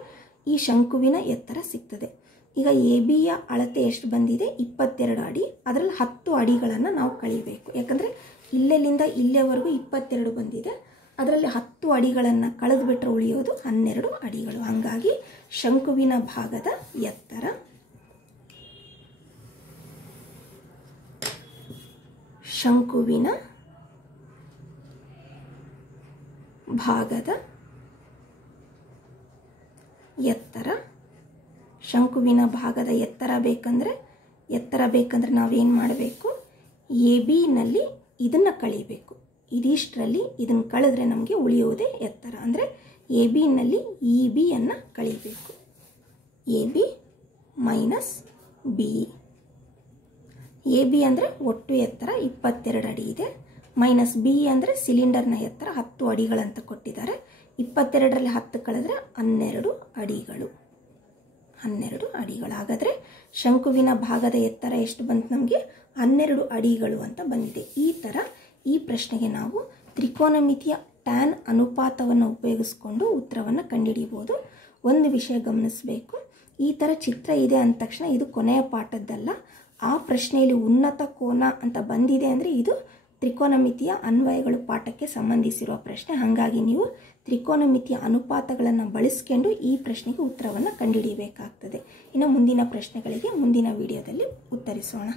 ಈ ಶಂಕುವಿನ ಎತ್ತರ ಸಿಗ್ತದೆ. ಈಗ ಎ ಬಿಯ ಅಳತೆ ಎಷ್ಟು ಬಂದಿದೆ? 22 ಅಡಿ. ಅದರಲ್ಲಿ 10 ಅಡಿಗಳನ್ನು ನಾವು ಕಳಿಬೇಕು, ಯಾಕಂದರೆ ಇಲ್ಲೆಲ್ಲಿಂದ ಇಲ್ಲೇವರೆಗೂ 22 ಬಂದಿದೆ, ಅದರಲ್ಲಿ 10 ಅಡಿಗಳನ್ನು ಕಳೆದುಬಿಟ್ರೆ ಉಳಿಯೋದು 12 ಅಡಿಗಳು. ಹಾಗಾಗಿ ಶಂಕುವಿನ ಭಾಗದ ಎತ್ತರ ಶಂಕುವಿನ ಭಾಗದ ಎತ್ತರ ಬೇಕಂದ್ರೆ ನಾವೇನು ಮಾಡಬೇಕು? ಎ ಬಿನಲ್ಲಿ ಇದನ್ನು ಕಳಿಬೇಕು, ಇದಿಷ್ಟರಲ್ಲಿ ಇದನ್ನು ಕಳೆದ್ರೆ ನಮಗೆ ಉಳಿಯೋದೇ ಎತ್ತರ. ಅಂದರೆ ಎ ಬಿನಲ್ಲಿ ಇ ಬಿಯನ್ನು ಕಳಿಬೇಕು. A B minus B. A B ಅಂದರೆ ಒಟ್ಟು ಎತ್ತರ 22 ಅಡಿ ಇದೆ, ಮೈನಸ್ ಬಿ ಅಂದರೆ ಸಿಲಿಂಡರ್ನ ಎತ್ತರ 10 ಅಡಿಗಳಂತ ಕೊಟ್ಟಿದ್ದಾರೆ. 22ರಲ್ಲಿ 10 ಕಳೆದ್ರೆ 12 ಅಡಿಗಳು. ಹಾಗಾದರೆ ಶಂಕುವಿನ ಭಾಗದ ಎತ್ತರ ಎಷ್ಟು ಬಂತು? ನಮಗೆ 12 ಅಡಿಗಳು ಅಂತ ಬಂದಿದೆ. ಈ ಥರ ಈ ಪ್ರಶ್ನೆಗೆ ನಾವು ತ್ರಿಕೋನಮಿತಿಯ ಟ್ಯಾನ್ ಅನುಪಾತವನ್ನು ಉಪಯೋಗಿಸ್ಕೊಂಡು ಉತ್ತರವನ್ನು ಕಂಡುಹಿಡಿಯಬಹುದು. ಒಂದು ವಿಷಯ ಗಮನಿಸಬೇಕು, ಈ ಥರ ಚಿತ್ರ ಇದೆ ಅಂದ ತಕ್ಷಣ ಇದು ಕೊನೆಯ ಪಾಠದ್ದಲ್ಲ. ಆ ಪ್ರಶ್ನೆಯಲ್ಲಿ ಉನ್ನತ ಕೋನ ಅಂತ ಬಂದಿದೆ ಅಂದರೆ ಇದು ತ್ರಿಕೋನಮಿತಿಯ ಅನ್ವಯಗಳು ಪಾಠಕ್ಕೆ ಸಂಬಂಧಿಸಿರುವ ಪ್ರಶ್ನೆ. ಹಾಗಾಗಿ ನೀವು ತ್ರಿಕೋನಮಿತಿಯ ಅನುಪಾತಗಳನ್ನು ಬಳಸ್ಕೊಂಡು ಈ ಪ್ರಶ್ನೆಗೆ ಉತ್ತರವನ್ನು ಕಂಡುಹಿಡಿಯಬೇಕಾಗ್ತದೆ. ಇನ್ನು ಮುಂದಿನ ಪ್ರಶ್ನೆಗಳಿಗೆ ಮುಂದಿನ ವಿಡಿಯೋದಲ್ಲಿ ಉತ್ತರಿಸೋಣ.